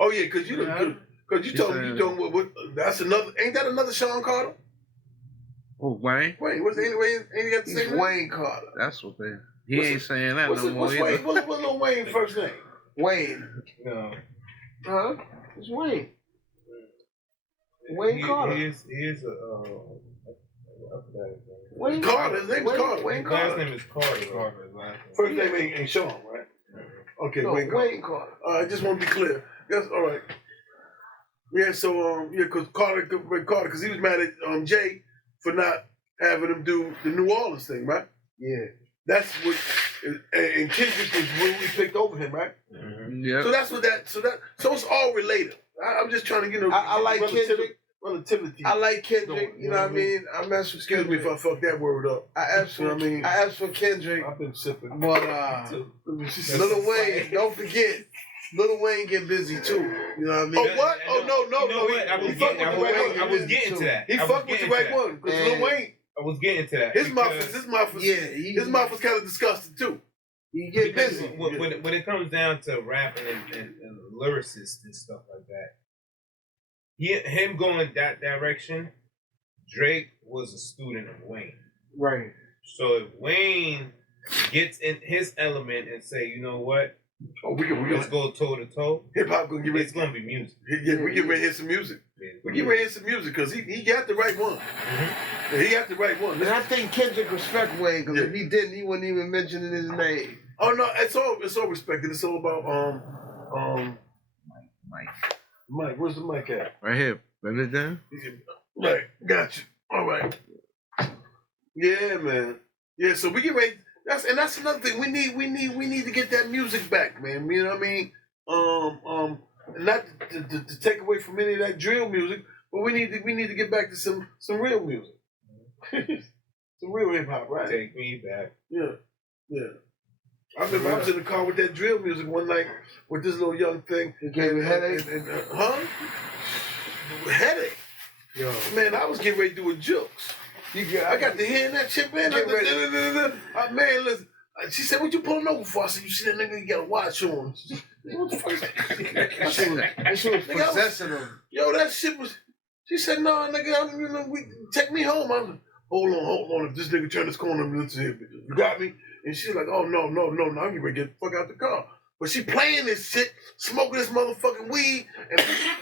Oh yeah, because you told me you don't. What, that's another. Ain't that another Sean Carter? Oh, Wayne? Wait, what's anyway? Ain't he got the He's same name? Wayne Carter. That's what they. He ain't saying that no more What's either. Wayne? What's Lil Wayne first name? Wayne. No. Huh? It's Wayne. Wayne Carter. He is a. Wayne Carter. His name's Carter. Wayne His last Carter. name is Carter. First name ain't Sean, right? Okay, No, Wayne Carter. Wayne Carter. I just want to be clear. Yes, all right. Yeah, so because Carter, because he was mad at Jay for not having him do the New Orleans thing, right? Yeah. That's what, and Kendrick was when we picked over him, right? Mm-hmm. Yeah. So that's what so it's all related. I'm just trying to, I like Kendrick. Relativity. I like Kendrick. You know what I mean? I mess with Excuse me Kendrick. if I fuck that word up. I asked for, You know what I mean? I asked for Kendrick, I've been sipping. but Little Lil Wayne, don't forget, Lil Wayne get busy too. You know what I mean? Oh what? Oh no. You know what? He fucked with the right one. I was getting to that. He fucked with the right one because Lil Wayne, I was getting to that. his mouth was Yeah, his mouth was kind of disgusting too. he get Because busy. when it comes down to rapping and lyricists and stuff like that, him going that direction, Drake was a student of Wayne. Right. So if Wayne gets in his element and say, you know what, let's go toe to toe, hip hop gonna get ready. it's gonna be music. Yeah, we get ready to hear some music. We get ready to hear some music because he got the right one. Mm-hmm. Yeah, he got the right one. And I think Kendrick respect Wayne because Yeah. if he didn't, he wouldn't even mention his name. Oh no, it's all respected. It's all about Mike. Where's the mic at? Right here. Bend it down. Right, got you. All right. Yeah, man. Yeah, so we get ready. That's another thing. We need to get that music back, man. You know what I mean? Not to take away from any of that drill music, but we need to get back to some real music. Some real hip hop, right? Take me back. Yeah. I remember I was in the car with that drill music one night with this little young thing. It gave me a headache. Headache. Yo, Man, I was getting ready to do a jokes. I got to hearing that shit, man. Get ready. Man, listen. She said, "What you pulling over for?" I said, "You see that nigga? You got a watch on." What the fuck? that shit was possessing him. Yo, that shit was. She said, "No, nigga, take me home." I'm like, hold on. If this nigga turn this corner, listen here, you got me? And she's like, "Oh no, I'm getting ready to get the fuck out the car." But she playing this shit, smoking this motherfucking weed,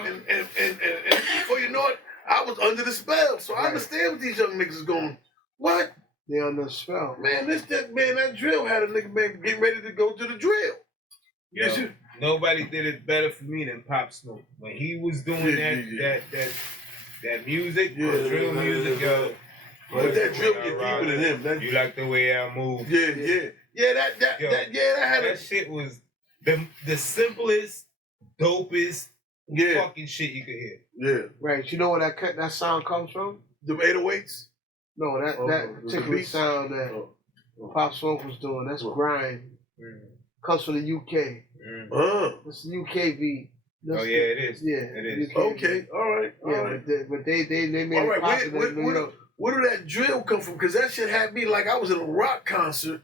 and before you know it, I was under the spell. So I understand what these young niggas is going. What? They under the spell. Man, that drill had a nigga man getting ready to go to the drill. Yo, nobody did it better for me than Pop Smoke. When he was doing that music, drill music, yo. But that drill get deeper than him. You like the way I move. Yeah, that shit was the simplest, dopest fucking shit you could hear. Yeah. Right. You know where that sound comes from? The 808s? No, that particular sound that Pop Smoke was doing, that's grime. Comes from the UK. It's the UK beat. Oh yeah, it is. Yeah, it is. Okay, all right. But they made all it right, popular in New York. Where did that drill come from? Because that shit had me like I was in a rock concert,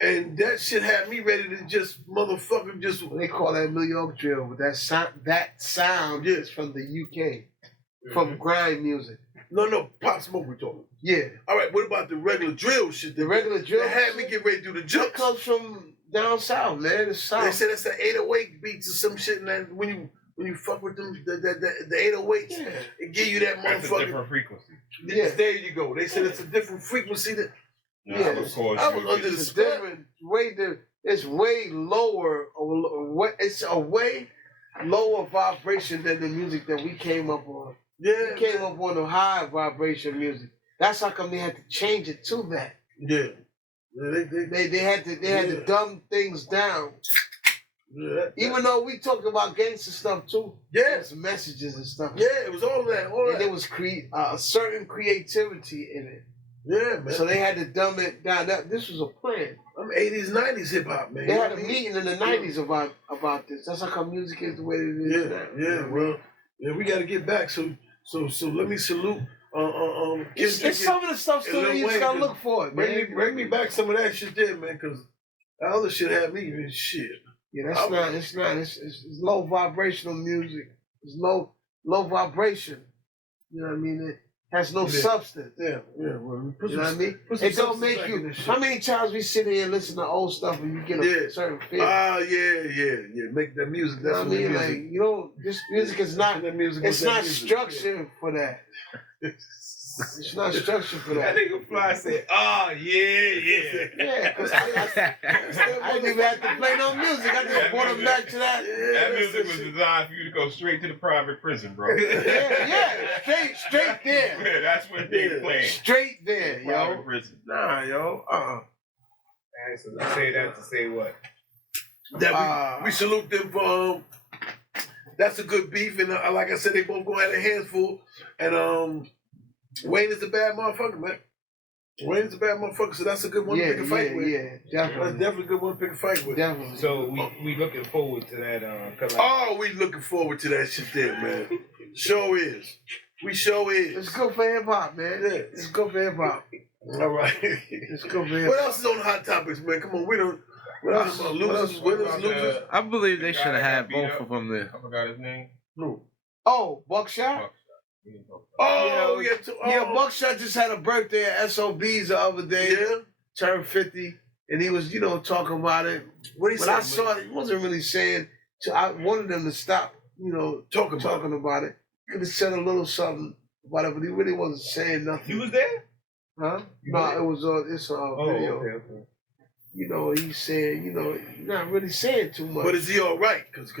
and that shit had me ready to just motherfucking just. They call that New York drill, but that sound is from the UK, from grime music. No, Pop Smoke we're talking. Yeah. All right, what about the regular drill shit? The regular drill that had me get ready to do the jumps. That comes from down south, man. The south. They said that's the 808 beats or some shit, and then when you fuck with them, the 808s, it give you that That's motherfucking a different frequency. Yeah, there you go. They said it's a different frequency. That I was under the spell. It's way lower. It's a way lower vibration than the music that we came up on. Yeah, we came up on the high vibration music. That's how come they had to change it to that. Yeah, they had to dumb things down. Yeah, even though we talked about gangster stuff too. Yeah, some messages and stuff. Yeah, it was all that. And there was a certain creativity in it. Yeah, man. So they had to dumb it down. This was a plan. I'm 80s, 90s hip hop, man. They had a meeting in the 90s about this. That's how come music is the way it is now. Yeah, well, we got to get back. So let me salute. It's some of the stuff still that you just gotta look for it, man. Bring me back some of that shit there, man, because that other shit had me in shit. Yeah, it's not. It's low vibrational music. It's low vibration. You know what I mean? has no substance. Yeah. Well, You know what I mean? It don't make you. How many times we sit here and listen to old stuff and you get a certain feeling? Yeah. Make that music. You know what I mean? Like, you know, this music is not. That music It's not structured for that. It's not structured for That that. nigga Fly said, "Oh yeah." Yeah, because I didn't even have to play no music. I just brought him back to that. That music was designed for you to go straight to the private prison, bro. Yeah, straight there. Yeah, that's what they playing. Straight there, Private yo. prison. Nah, yo. Alright, so let's say that to say what? That we salute them for. That's a good beef, and like I said, they both gonna have their hands full. And Wayne is a bad motherfucker, man. Wayne is a bad motherfucker, so that's a good one to pick a fight with. Yeah, definitely. That's definitely a good one to pick a fight with. Definitely. So we looking forward to that. Oh, we looking forward to that shit there, man. Show is. We show is. It's good for hip hop, man. Yeah. It's good for hip hop. All right. It's good for hip What hop. else is on the hot topics, man? Come on, we don't. What else? Losers, winners, losers. I believe they The should guy have that had got beat both up. of them there. I forgot his name. No. Oh, Buckshot? Oh, Yeah, Buckshot just had a birthday at SOB's the other day. Yeah. Turned 50. And he was, talking about it. What he But said, I saw it, he wasn't really saying, I wanted them to stop, talking about it. Could have said a little something about it, but he really wasn't saying nothing. You was there? Huh? No, it was it's a video. Okay. He's saying, he's not really saying too much. But is he all right? Cause.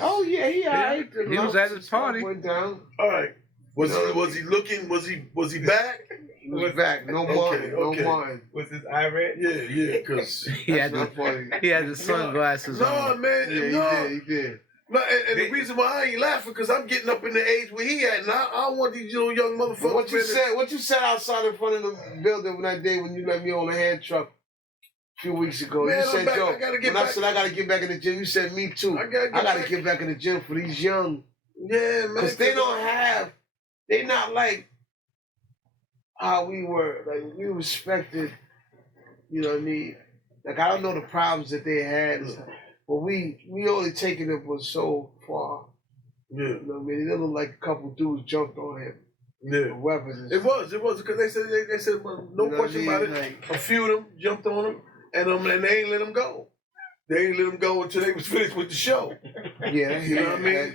Oh yeah, he alright. He was at his party. Went down. All right. Was he looking? Was he back? He was back. No Okay, money. okay. No money. Was this eye red? Yeah. Cause He had That's not funny. the sunglasses no, on. man, Yeah, no. he did. No, and the reason why I ain't laughing because I'm getting up in the age where he at, and I don't want these little young motherfuckers. What you said outside in front of the building that day when you let me on the hand truck a few weeks ago? Man, you I'm said, back. yo, I gotta get when I back. said I gotta get back in the gym, you said me too. I gotta get back in the gym for these young. Yeah, man. Because they not like how we were. Like, we respected, you know what I mean? Like, I don't know the problems that they had, but we only taken it was so far. Yeah. You know what I mean? It looked like a couple dudes jumped on him. Yeah. With weapons. It was because they said well, no question about it. Like, A few of them jumped on him, and they ain't let him go. They ain't let him go until they was finished with the show. yeah, You know what I mean?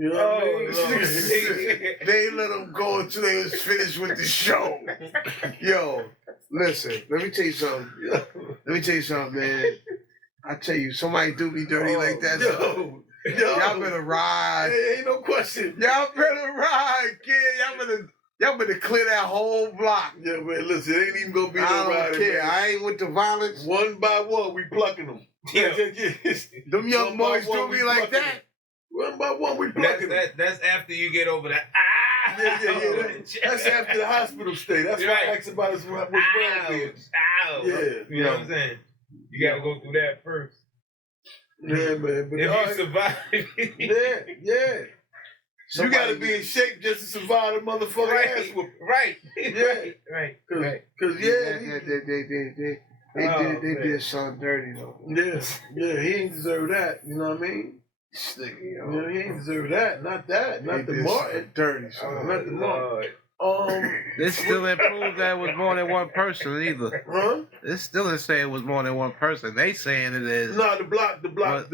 You know what I mean? They let them go until they was finished with the show. Yo, listen, let me tell you something, man. I tell you, somebody do me dirty like that. Yo, y'all better ride. Hey, ain't no question. Y'all better ride, kid. Y'all better clear that whole block. Yeah, man, listen, it ain't even gonna be no I don't riding, care. man. I ain't with the violence. One by one, we plucking them. Yeah. Them young boys do me like that. One by one, we plucking them. That's after you get over that. Yeah. That's after the hospital stay. That's why I asked about his with Brad. Ow. Yeah. You know what I'm saying? You gotta go through that first. Yeah, man. But If you survive. yeah. You gotta be in shape just to survive the motherfucking ass whooping. Right. Yeah. Right. Cause They did something dirty though. Yeah, he ain't deserve that. You know what I mean? Yeah, he ain't deserve that. Not that. Not the Martin. Dirty. Not the Martin. This still didn't prove that it was more than one person either. Huh? This still didn't say it was more than one person. They saying it is. No, the block confirmed.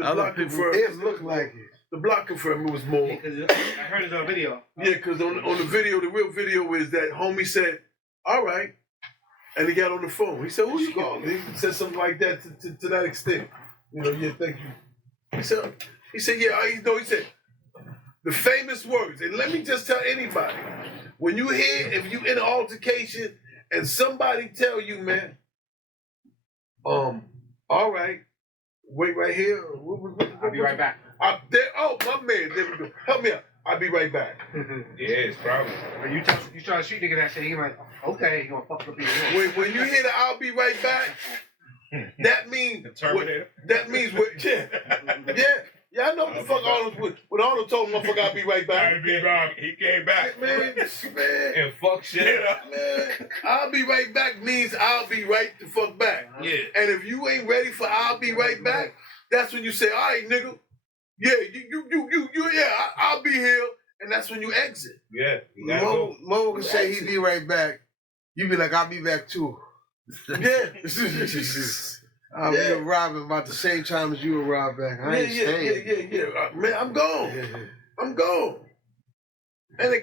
It looked like it. The block confirmed it was more. Because I heard it on video. Yeah, because on the video, the real video is that homie said, "All right," and he got on the phone. He said, "Who you calling?" He said something like that to that extent. You know, yeah, thank you. He said, yeah, he said the famous words. And let me just tell anybody, when you hear, if you in an altercation and somebody tell you, man, all right, wait right here. I'll be right back. My man, there we go. Help me out. I'll be right back. Yeah, it's probably. When you try to shoot nigga that shit, he like, okay, you gonna fuck up your head. When you hear the "I'll be right back," that means The Terminator. That means yeah. I know what the fuck Arnold was. When Arnold told motherfucker, "I'll be right back." He came back. Man, And fuck shit up. man, "I'll be right back" means I'll be right the fuck back. Yeah. And if you ain't ready for "I'll be right back," that's when you say, "All right, nigga, yeah, you, yeah, I'll be here." and that's when you exit. Yeah, you gotta go. Mo can say he'd be right back. You be like, I'll be back too. Yeah. We were robbing about the same time as you were robbed back. I ain't staying. Yeah. Man, I'm gone. I'm gone. And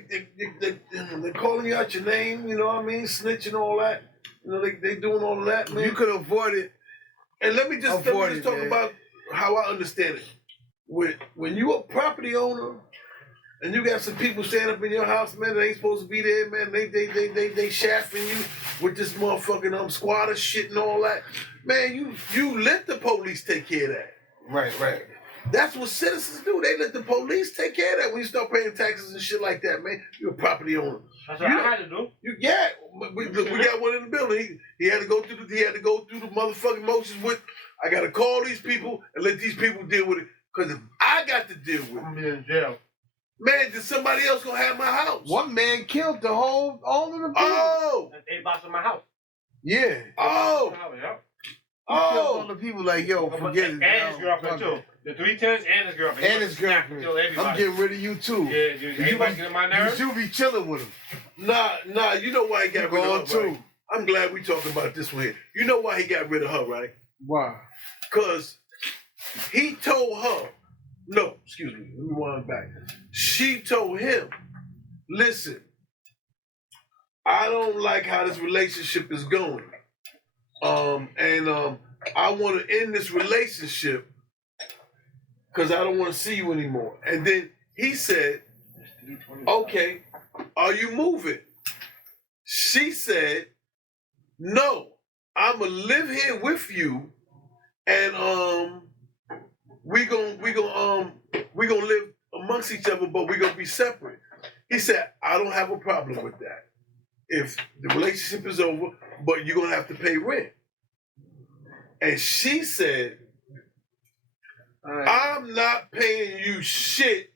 they're calling you out your name, you know what I mean? Snitching, all that. You know, they doing all of that, man. You could avoid it. And let me just talk about how I understand it. When you a property owner and you got some people staying up in your house, man, that ain't supposed to be there, man. They shafting you with this motherfucking squatter shit and all that. Man, you let the police take care of that. Right. That's what citizens do. They let the police take care of that when you start paying taxes and shit like that, man. You're a property owner. That's what I had to do. We got one in the building. He had to go through the motherfucking motions with. I got to call these people and let these people deal with it. Because if I got to deal with it, I'm gonna be in jail. Man, then somebody else gonna have my house. One man killed all of the people. Oh! They boxed in my house. Yeah. Oh! He killed all the people like, yo, forget it. And his girlfriend, too. The 3 tenths and his girlfriend. And his girlfriend. I'm getting rid of you, too. Yeah, dude. Everybody getting my nerves? You be chilling with him. Nah, you know why he got rid of her, too. Right? I'm glad we talking about this one here. You know why he got rid of her, right? Why? Because he told her, no, excuse me, let me wind back. She told him, listen, I don't like how this relationship is going. I want to end this relationship because I don't want to see you anymore. And then he said, okay, are you moving? She said, no, I'm gonna live here with you, and we gonna live amongst each other, but we're gonna be separate. He said, I don't have a problem with that. If the relationship is over, but you're gonna have to pay rent. And she said, I'm not paying you shit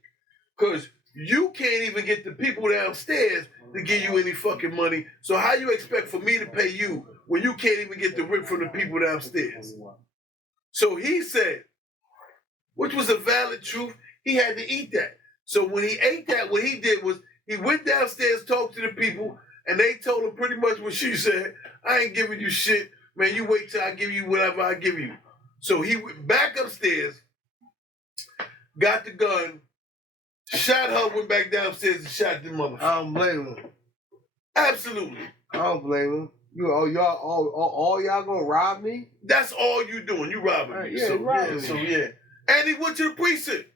because you can't even get the people downstairs to give you any fucking money. So how you expect for me to pay you when you can't even get the rent from the people downstairs? So he said, which was a valid truth, he had to eat that. So when he ate that, what he did was he went downstairs, talked to the people, and they told him pretty much what she said. I ain't giving you shit. Man, you wait till I give you whatever I give you. So he went back upstairs, got the gun, shot her, went back downstairs and shot the motherfucker. I don't blame him. Absolutely. I don't blame him. All y'all gonna rob me? That's all you doing. You robbing me. Yeah, Yeah. And he went to the precinct.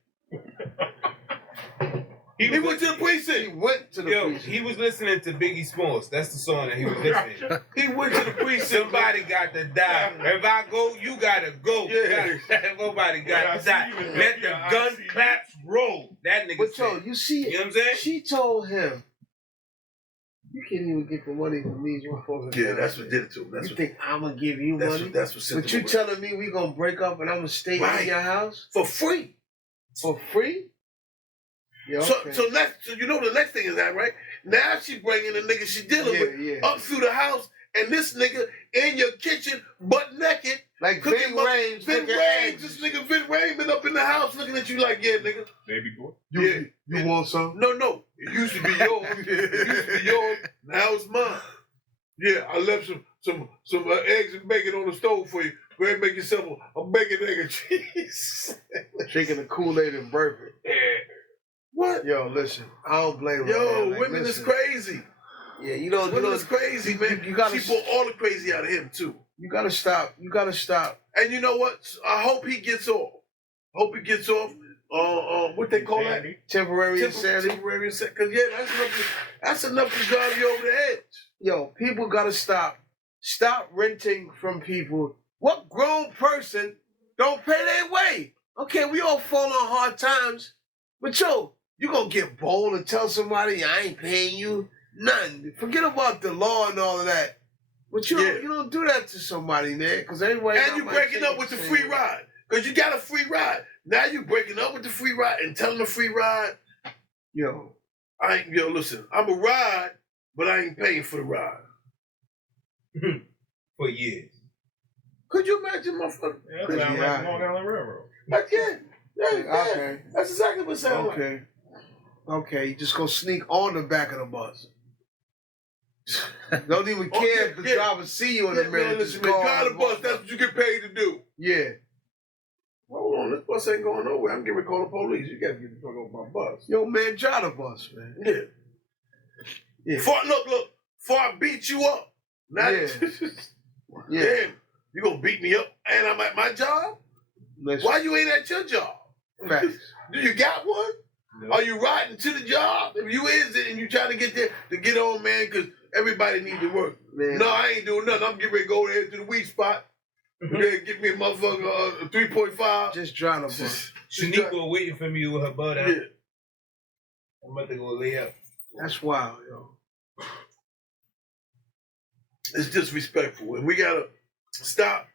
He went to the precinct. He went to the precinct. He was listening to Biggie Smalls. That's the song that he was listening to. He went to the precinct. Somebody got to die. If I go, you gotta go. Yeah. Nobody got to die. Let the gun claps roll. That nigga But said. you see, You know what I'm saying? she told him, you can't even get the money from these motherfuckers. Yeah, that's what did it to him. You think I'm gonna give you money? That's what sent But you telling me we gonna break up and I'm gonna stay in your house? for free. For free? Yeah, okay. So you know the next thing is that, right? Now she bringing the nigga she dealing with up through the house, and this nigga in your kitchen, butt naked, like cooking Vin Rames. Vin Rames, this nigga Vin Rames been up in the house looking at you like, yeah, nigga. Baby boy. You want some? No. It used to be yours. It used to be yours. Now it's mine. Yeah, I left some eggs and bacon on the stove for you. Go ahead and make yourself a bacon, egg, and cheese. Drinking the Kool-Aid and burping. Yeah. What? Yo, listen, I don't blame her. Yo, man. Like, women is crazy. Yeah, women is crazy, man. You gotta, she pulled all the crazy out of him too. You gotta stop. And you know what? I hope he gets off. What they call that? Temporary insanity. Temporary insanity. Because yeah, that's enough to drive you over the edge. Yo, people gotta stop. Stop renting from people. What grown person don't pay their way? Okay, we all fall on hard times, but yo, you gonna get bold and tell somebody I ain't paying you? Nothing. Forget about the law and all of that. But you don't do that to somebody, man, because everybody. And you breaking up with the free ride. Because you got a free ride. Now you breaking up with the free ride and telling the free ride, listen, I'm a ride, but I ain't paying for the ride. For years. Could you imagine, motherfucker? Yeah, down the railroad. Yeah. Okay. That's exactly what it sounds like. Okay, you just go sneak on the back of the bus. Don't even care if the driver see you in the mirror. Man, Just listen, go man, on drive the bus. That's what you get paid to do. Yeah. Hold on, this bus ain't going nowhere. I'm getting ready to call the police. You gotta get the fuck off my bus. Yo, man, drive the bus, man. Yeah. Yeah. Before I beat you up. Now, Yeah. Yeah. Damn, you gonna beat me up and I'm at my job? Listen, Why you ain't at your job? facts. Do you got one? No. Are you riding to the job? If you is and you trying to get there to get on, man, because everybody need to work. Man. No, I ain't doing nothing. I'm getting ready to go there to the weed spot. Then get me a motherfucker 3.5. Just drive the bus. Shaniqua waiting for me with her butt out. Yeah. I'm about to go lay up. That's wild, yo. It's disrespectful. And we gotta stop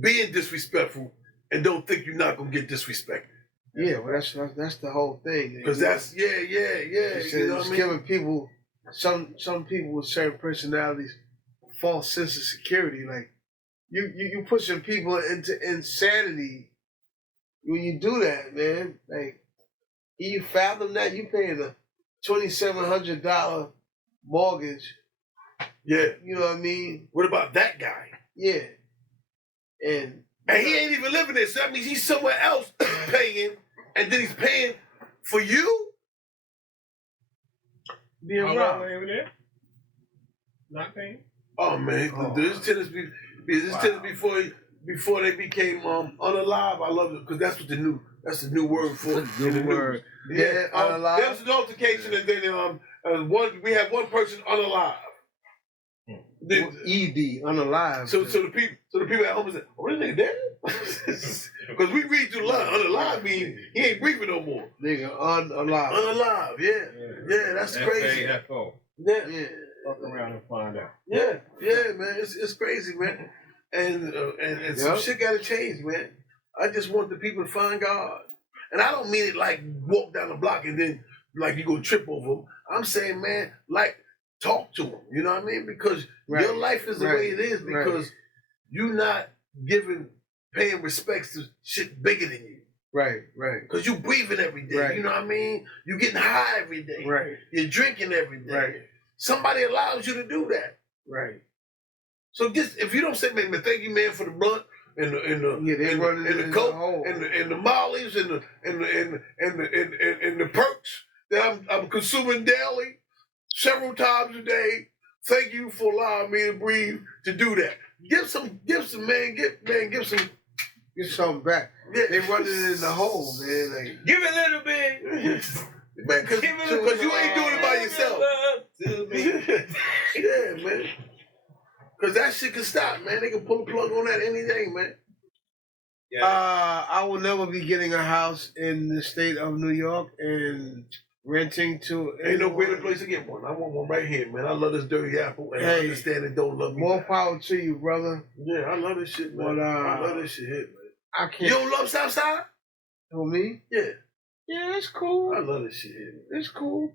being disrespectful and don't think you're not gonna get disrespected. Yeah, well, that's the whole thing. Because that's yeah. It's, You know what I it's mean? giving people, some people with certain personalities, a false sense of security. Like you pushing people into insanity when you do that, man. Like, can you fathom that? You paying a $2,700 mortgage. Yeah. You know what I mean? What about that guy? Yeah. And he ain't even living there. So that means he's somewhere else paying, and then he's paying for you? being How long robbed. were they there? Not paying? Oh man, this tenants before they became unalive. I love it because that's the new word for New word. Yeah, unalive. There was an altercation, and then we had one person unalive. ED, unalive. So the people at home said, "Oh, this nigga dead?" Because we read through line. Unalive means he ain't breathing no more. Nigga, unalive. Unalive, yeah, that's crazy. F-A-F-O. Yeah, Yeah. Fuck around and find out. yeah, man, it's crazy, man, and some Yep. shit gotta change, man. I just want the people to find God, and I don't mean it like walk down the block and then like you go trip over them. I'm saying, man, like talk to them. You know what I mean? Because Right. your life is the Right. way it is because you're not paying respects to shit bigger than you. Right. Because you breathing every day. Right. You know what I mean? You getting high every day. Right. You're drinking every day. Right. Somebody allows you to do that. Right. So just if you don't say, man, thank you, man, for the blunt and They running the in coke the hole. and the mollies and the perks that I'm consuming daily, several times a day. Thank you for allowing me to breathe to do that. Give some, man. Give some. Get something back. Yeah. They running in the hole, man. Like, Give it a little bit. Man, because Give it a little you ain't doing it by yourself. To me. Yeah, man. Because that shit can stop, man. They can pull a plug on that any day, man. Yeah. I will never be getting a house in the state of New York and renting to. Ain't no anyone. greater place to get one. I want one right here, man. I love this dirty apple, and I Hey, understand it don't love me. More back. power to you, brother. Yeah, I love this shit, man. But, I love this shit here, man. I You can't. don't love Southside? For me? Yeah, Yeah, it's cool. I love this shit here, man. It's cool.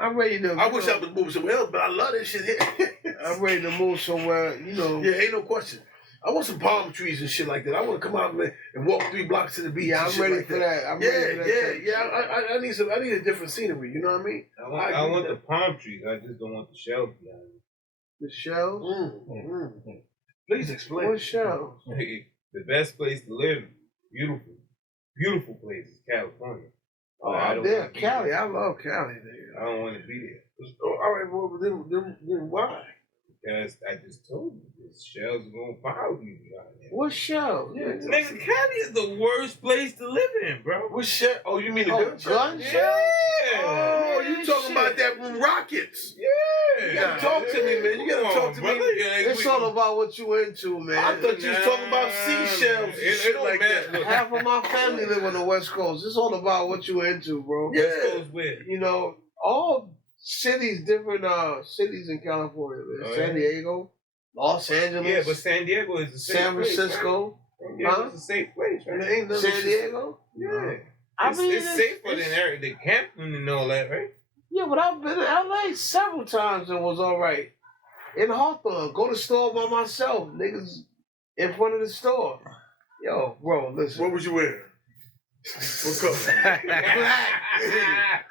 I'm ready to. I wish I was moving somewhere else, but I love this shit here. I'm ready to move somewhere. You know. Yeah, ain't no question. I want some palm trees and shit like that. I want to come out and walk 3 blocks to the beach. Yeah, and I'm shit ready like for that. I'm yeah, ready for that. yeah. I need a different scenery. You know what I mean? I want the palm trees. I just don't want the shells behind it. The shells. Please explain. What shells? The best place to live, beautiful place is California. Oh, I don't there, wanna be Cali. there. I love Cali, nigga. I don't want to be there All right, well, then why? because I just told you the shells are gonna follow you behind there. What shells? Yeah, Nigga, Cali is the worst place to live in, bro. What shit? Oh, you mean the Oh, gun shit? gun Yeah. shells? Oh, you talking Shit. about that from Rockets? Yeah. You gotta talk to me, man. You gotta Come talk on, to brother. me. Yeah, It's all about what you into, man. I thought you was talking about seashells and It shit don't like matter. that. Look, Half of my family live on the West Coast. It's all about what you into, bro. Yeah. West Coast where? You know, all cities, different cities in California, man. Oh, San yeah? Diego, Los Angeles, Yeah, but San Diego is a safe San place, Francisco, right? San Diego's a safe place, And right? there ain't nothing San Diego. Yeah. I It's, mean, it's safer than area, the camping and all that, right? Yeah, but I've been to LA several times and was all right. In Hawthorne, go to the store by myself, niggas in front of the store. Yo, bro, listen. What was you wearing? What color? Black.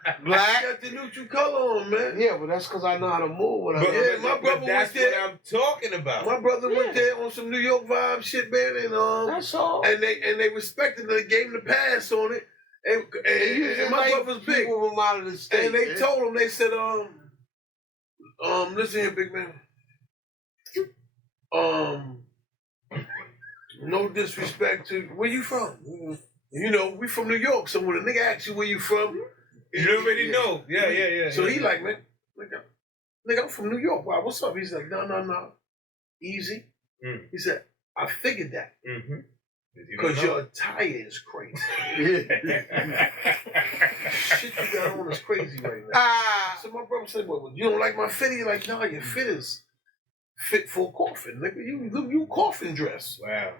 I Black. got the neutral color on, man. Yeah, but that's because I know how to move when I'm But, Yeah, my brother that's was there. what I'm talking about. My brother went there on some New York vibe shit, man, and That's all. and they respected it. They gave him the pass on it, and my brother's big. People from out of the state. And they man. told him, they said, listen here, big man. No disrespect to where you from. You know, we from New York, so when a nigga asks you where you from, You already know. Yeah. So he like, man, nigga, I'm from New York. Wow, what's up? He's like, no. Easy. Mm. He said, I figured that. Mm-hmm. Because your attire is crazy. Shit you got on is crazy right now. So my brother said, well, you don't like my fit? He's like, no, your fit is fit for a coffin. Nigga, you coffin dress. Wow.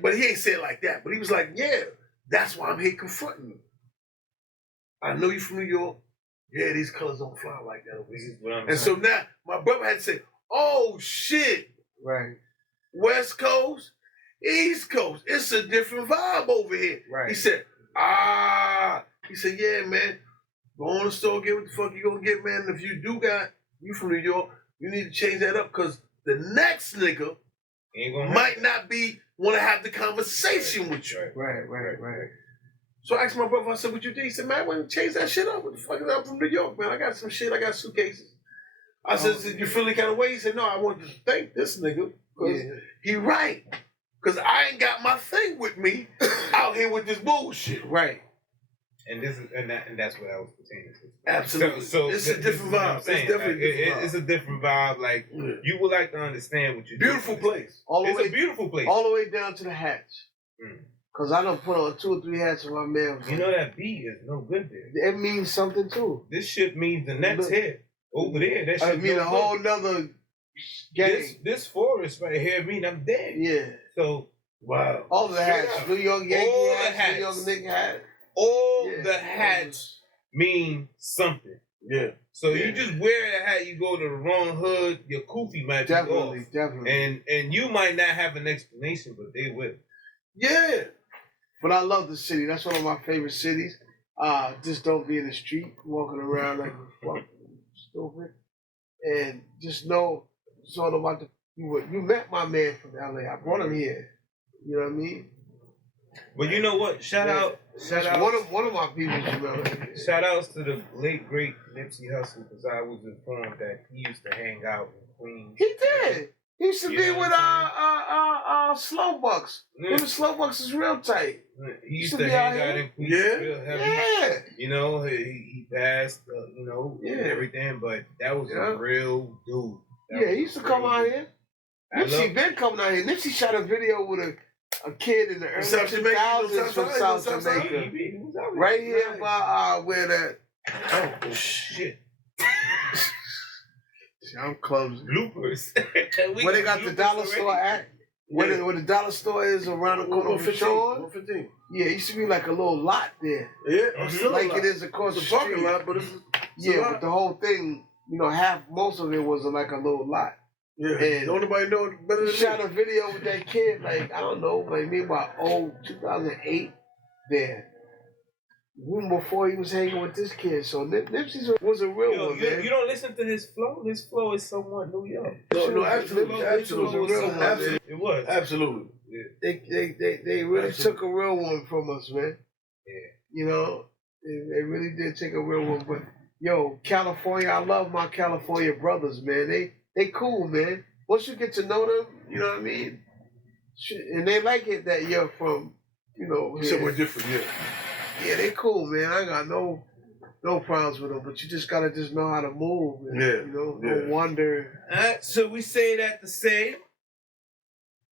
But he ain't say it like that. But he was like, yeah, that's why I'm here confronting you. I know you from New York. Yeah, these colors don't fly like that over here. And so now my brother had to say, oh shit. Right. West Coast, East Coast. It's a different vibe over here. Right. He said, He said, yeah, man. Go on the store, get what the fuck you gonna get, man. And if you do you from New York, you need to change that up because the next nigga might not want to have the conversation with you. Right. So I asked my brother, I said, what you think? He said, man, I want to change that shit up. What the fuck is I'm from New York, man? I got some shit. I got suitcases. I said, you feel any kind of way? He said, no, I want to thank this nigga because he right. Because I ain't got my thing with me out here with this bullshit. Right. And this is and that's what I was pertaining to. Absolutely. So it's a different vibe. It's definitely a different vibe. It's a different vibe. Like you would like to understand what you're beautiful doing. Place. It's a beautiful place. All the way down to the hats. Cause I done put on 2 or 3 hats for my man. You know that B is no good there. It means something too. This shit means the next here. Over there, that shit. I mean a whole nother gang. This forest right here mean I'm dead. Yeah. So wow. All the hats. New York Yankee all hats, New York Knicks hats. All the hats mean something. Yeah. So you just wear a hat, you go to the wrong hood, your kufi might be off. Definitely. And you might not have an explanation, but they will. Yeah. But I love the city. That's one of my favorite cities. Just don't be in the street walking around like fuck stupid. And just know it's all about you met my man from LA. I brought him here. You know what I mean? But you know what? Shout out. One of my people from LA. Shout outs to the late great Nipsey Hussle because I was informed that he used to hang out in Queens. He did. He used to be with Slow Bucks. Him and Slow Bucks is real tight. He used to hang out in Queens real heavy. Yeah. You know, he passed, and everything, but that was a real dude. He used to come out here. Nipsey been coming out here. Nipsey shot a video with a kid in the early 2000s from South Jamaica. Right here by where that... Oh, shit. I'm clumsy. Bloopers. Where they got the dollar store at? Where the dollar store is around the corner from Sean? 115. Yeah, it used to be like a little lot there. Yeah, like it is across the street. parking lot, but it's but the whole thing, most of it was like a little lot. Yeah, and don't nobody know it better than me. Shot a video with that kid, like, I don't know, maybe about 2008 there. Even before he was hanging with this kid. So Nipsey was a real one, man. You don't listen to his flow? His flow is somewhat New York. No, absolutely. It was. Absolutely. They really took a real one from us, man. Yeah. They really did take a real one. But, California, I love my California brothers, man. They cool, man. Once you get to know them, you know what I mean? And they like it that you're from, somewhere different, Yeah, they cool, man. I got no problems with them, but you just gotta know how to move. And, no wonder. All right, so we say that to say,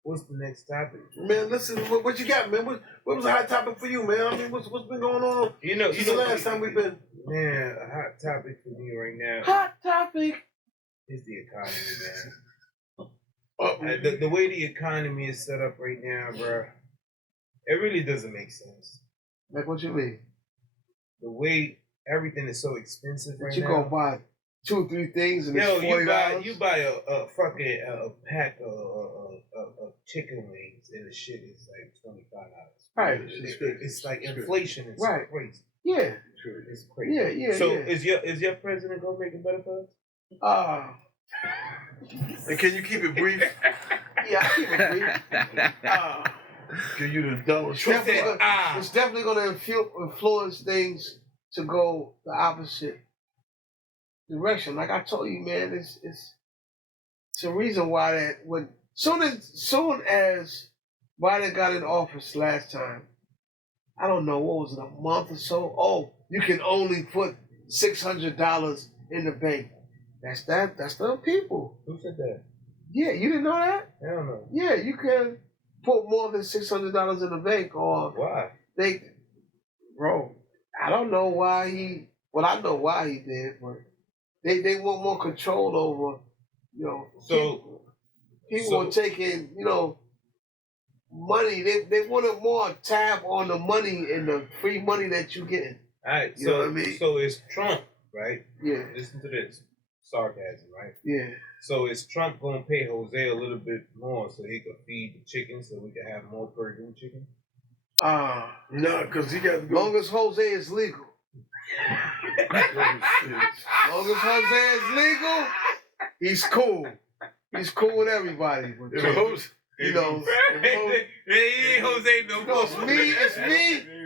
what's the next topic? Man, listen, what you got, man? What was a hot topic for you, man? I mean, what's been going on? Since the last time we've been. Man, a hot topic for me right now. Hot topic is the economy, man. The way the economy is set up right now, bro, it really doesn't make sense. Like what you mean? The way everything is so expensive right now. You gonna buy 2 or 3 things and it's $40. You buy a fucking pack of chicken wings and the shit is like $25. Right. It's like inflation. It's Right. crazy. Yeah. It's crazy. Yeah. So is your president gonna make it better for us? And can you keep it brief? Yeah, I keep it brief. Give you the dollar. It's definitely going to influence things to go the opposite direction. Like I told you, man, it's a reason why that when soon as Biden got in office last time, I don't know, what was it, a month or so? Oh, you can only put $600 in the bank. That's the people. Who said that? Yeah, you didn't know that? I don't know. Yeah, you can put more than $600 in the bank, or Why? Bro, I don't know why I know why he did, but they want more control over, people are taking, money. They wanted more tab on the money and the free money that you get. All right, You know what I mean? So it's Trump, right? Yeah. Listen to this. Sarcasm, right? Yeah. So is Trump gonna pay Jose a little bit more so he could feed the chicken so we can have more Purdue chicken? No, because he got to go. Long as Jose is legal. Long as Jose is legal, he's cool. He's cool with everybody. But Jose no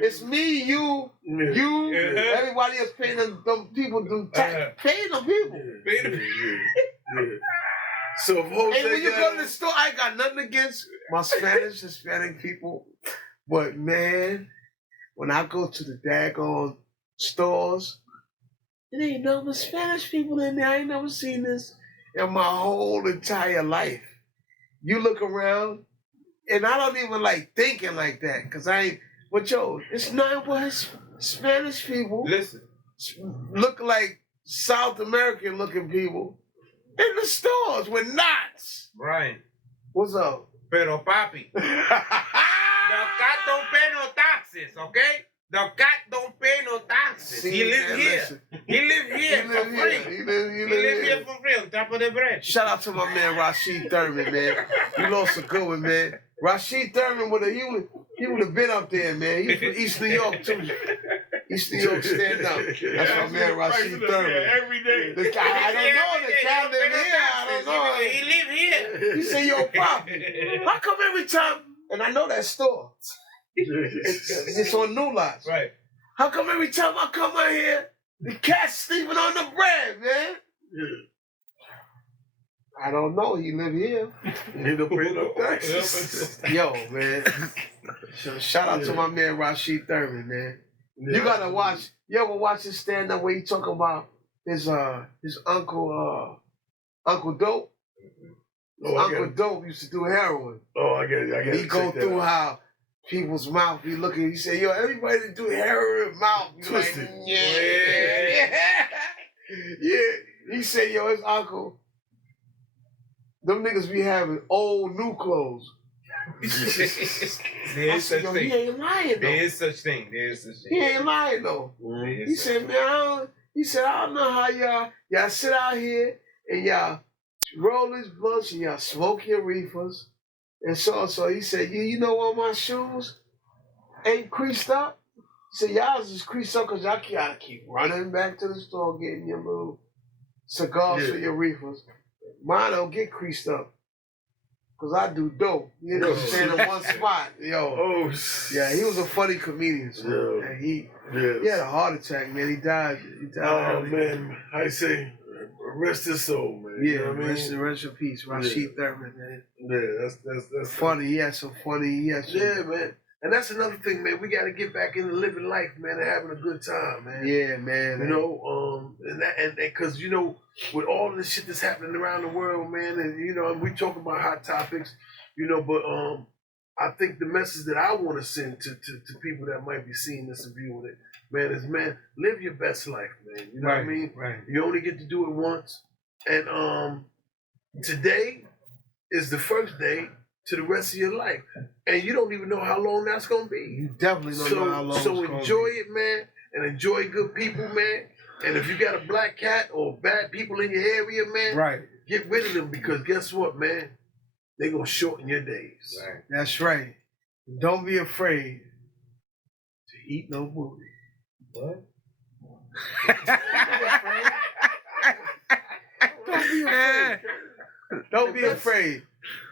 it's me, you, everybody else paying them people, paying them people. So if Jose and when you go to the store, I ain't got nothing against my Hispanic people, but man, when I go to the daggone stores, it ain't no Spanish people in there. I ain't never seen this in my whole entire life. You look around, and I don't even like thinking like that, because I ain't, but it's nothing but Spanish people. Listen. Look like South American looking people in the stores with knots. Brian. What's up? Pero papi. The cat don't pay no taxes, okay? The cat don't pay no taxes. See, he live man, here. listen. He live here for free. He live here for free on top of the bread. Shout out to my man Rashid Thurman, man. You lost a good one, man. Rashid Thurman he would have been up there, man. He's from East New York too. East New York, stand up. That's my man Rashid Thurman. Every day. I don't know. The cat live here. I don't know. He live here. He said, yo, Pop, how come every time, and I know that store, it's on New Lots. Right. How come every time I come out here, the cat's sleeping on the bread, man? I don't know. He live here. He don't pay no taxes. Yo, man. So shout out to my man Rashid Thurman, man. You gotta watch. You ever watch his stand up where he talk about his uncle Dope? Uncle Dope used to do heroin. Oh, I get it. He go through how people's mouth be looking. He say, yo, everybody that do heroin mouth twisted. Like, yeah. He said, yo, his uncle, them niggas be having old new clothes. There is such thing. He ain't lying though. There is such thing. He ain't lying though. He said, man, I don't know how y'all sit out here and y'all roll these blunts and y'all smoke your reefers. And so he said, you know what, my shoes ain't creased up? He said, y'all just creased up because y'all gotta keep running back to the store getting your little cigars for your reefers. Mine don't get creased up. Cause I do dope. You know, stand in one spot. Yo. Yeah, he was a funny comedian. So, and he had a heart attack, man. He died. Oh man, I say, rest his soul, man. Yeah, you know what I mean? rest in peace, Rashid Thurman, man. Yeah, that's funny. He had some funny. Yeah, man. And that's another thing, man. We got to get back into living life, man, and having a good time, man. Yeah, man. You know, and because with all this shit that's happening around the world, man, and we talk about hot topics, but I think the message that I want to send to people that might be seeing this and viewing it, man, is live your best life, man. You know what I mean? Right. You only get to do it once, and today is the first day to the rest of your life, and you don't even know how long that's gonna be. You definitely don't know how long. So enjoy it, man, and enjoy good people, man. And if you got a black cat or bad people in your area, man, right, get rid of them, because guess what, man? they're gonna shorten your days. Right. That's right. Don't be afraid to eat no booty. What? Don't be afraid. Don't be afraid.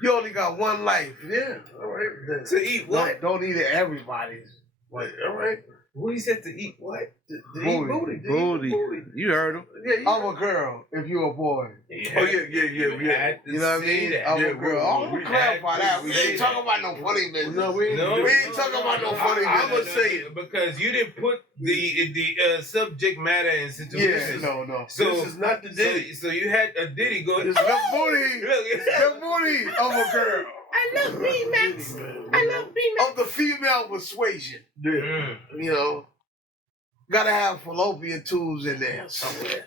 You only got one life. Yeah, all right. Then. To eat what? Don't eat it everybody's. Like, all right. What he said to eat what? To eat Booty. booty. to eat Booty. booty. You heard him. Yeah, you I'm a girl if you're a boy. Oh, yeah. You know what I mean? I'm a girl. Oh, don't clarify that. We ain't talking about no funny business. No, we ain't. No. We ain't talking about no funny I'm business. gonna say it. because you didn't put the subject matter in Yeah, situation. no. So This is not the Diddy. So you had a Diddy go. It's the booty. Look, The booty of a girl. I love B-Max. I love B-Max. Of the female persuasion. Yeah. You know, gotta have fallopian tubes in there somewhere.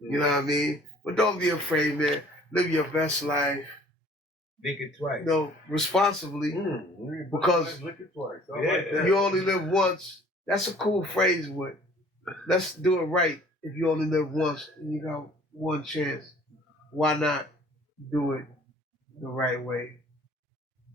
You know what I mean? But don't be afraid, man. Live your best life. Lick it twice. You know, responsibly. Because look at twice. I Yeah. like that. you only live once. That's a cool phrase, but let's do it right. If you only live once and you got one chance, why not do it the right way?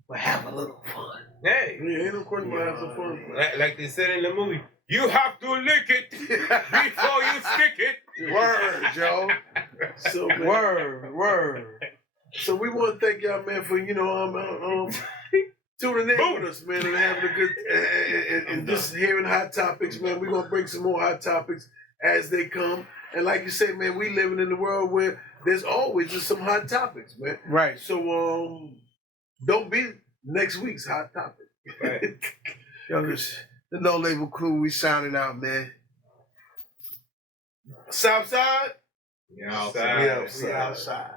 But have a little fun. Hey, Yeah, ain't no question about having some fun. like they said in the movie, you have to lick it before you stick it. Word, Joe. So, man, Word. so we want to thank y'all, man, for tuning in with us, man, and having a good and just hearing hot topics, man. We're gonna bring some more hot topics as they come. And like you said, man, we living in a world where there's always just some hot topics, man. Right. So don't be next week's hot topic. Right. Yo, this the No Label Crew, we signing out, man. Southside? Yeah, outside. Yeah, outside.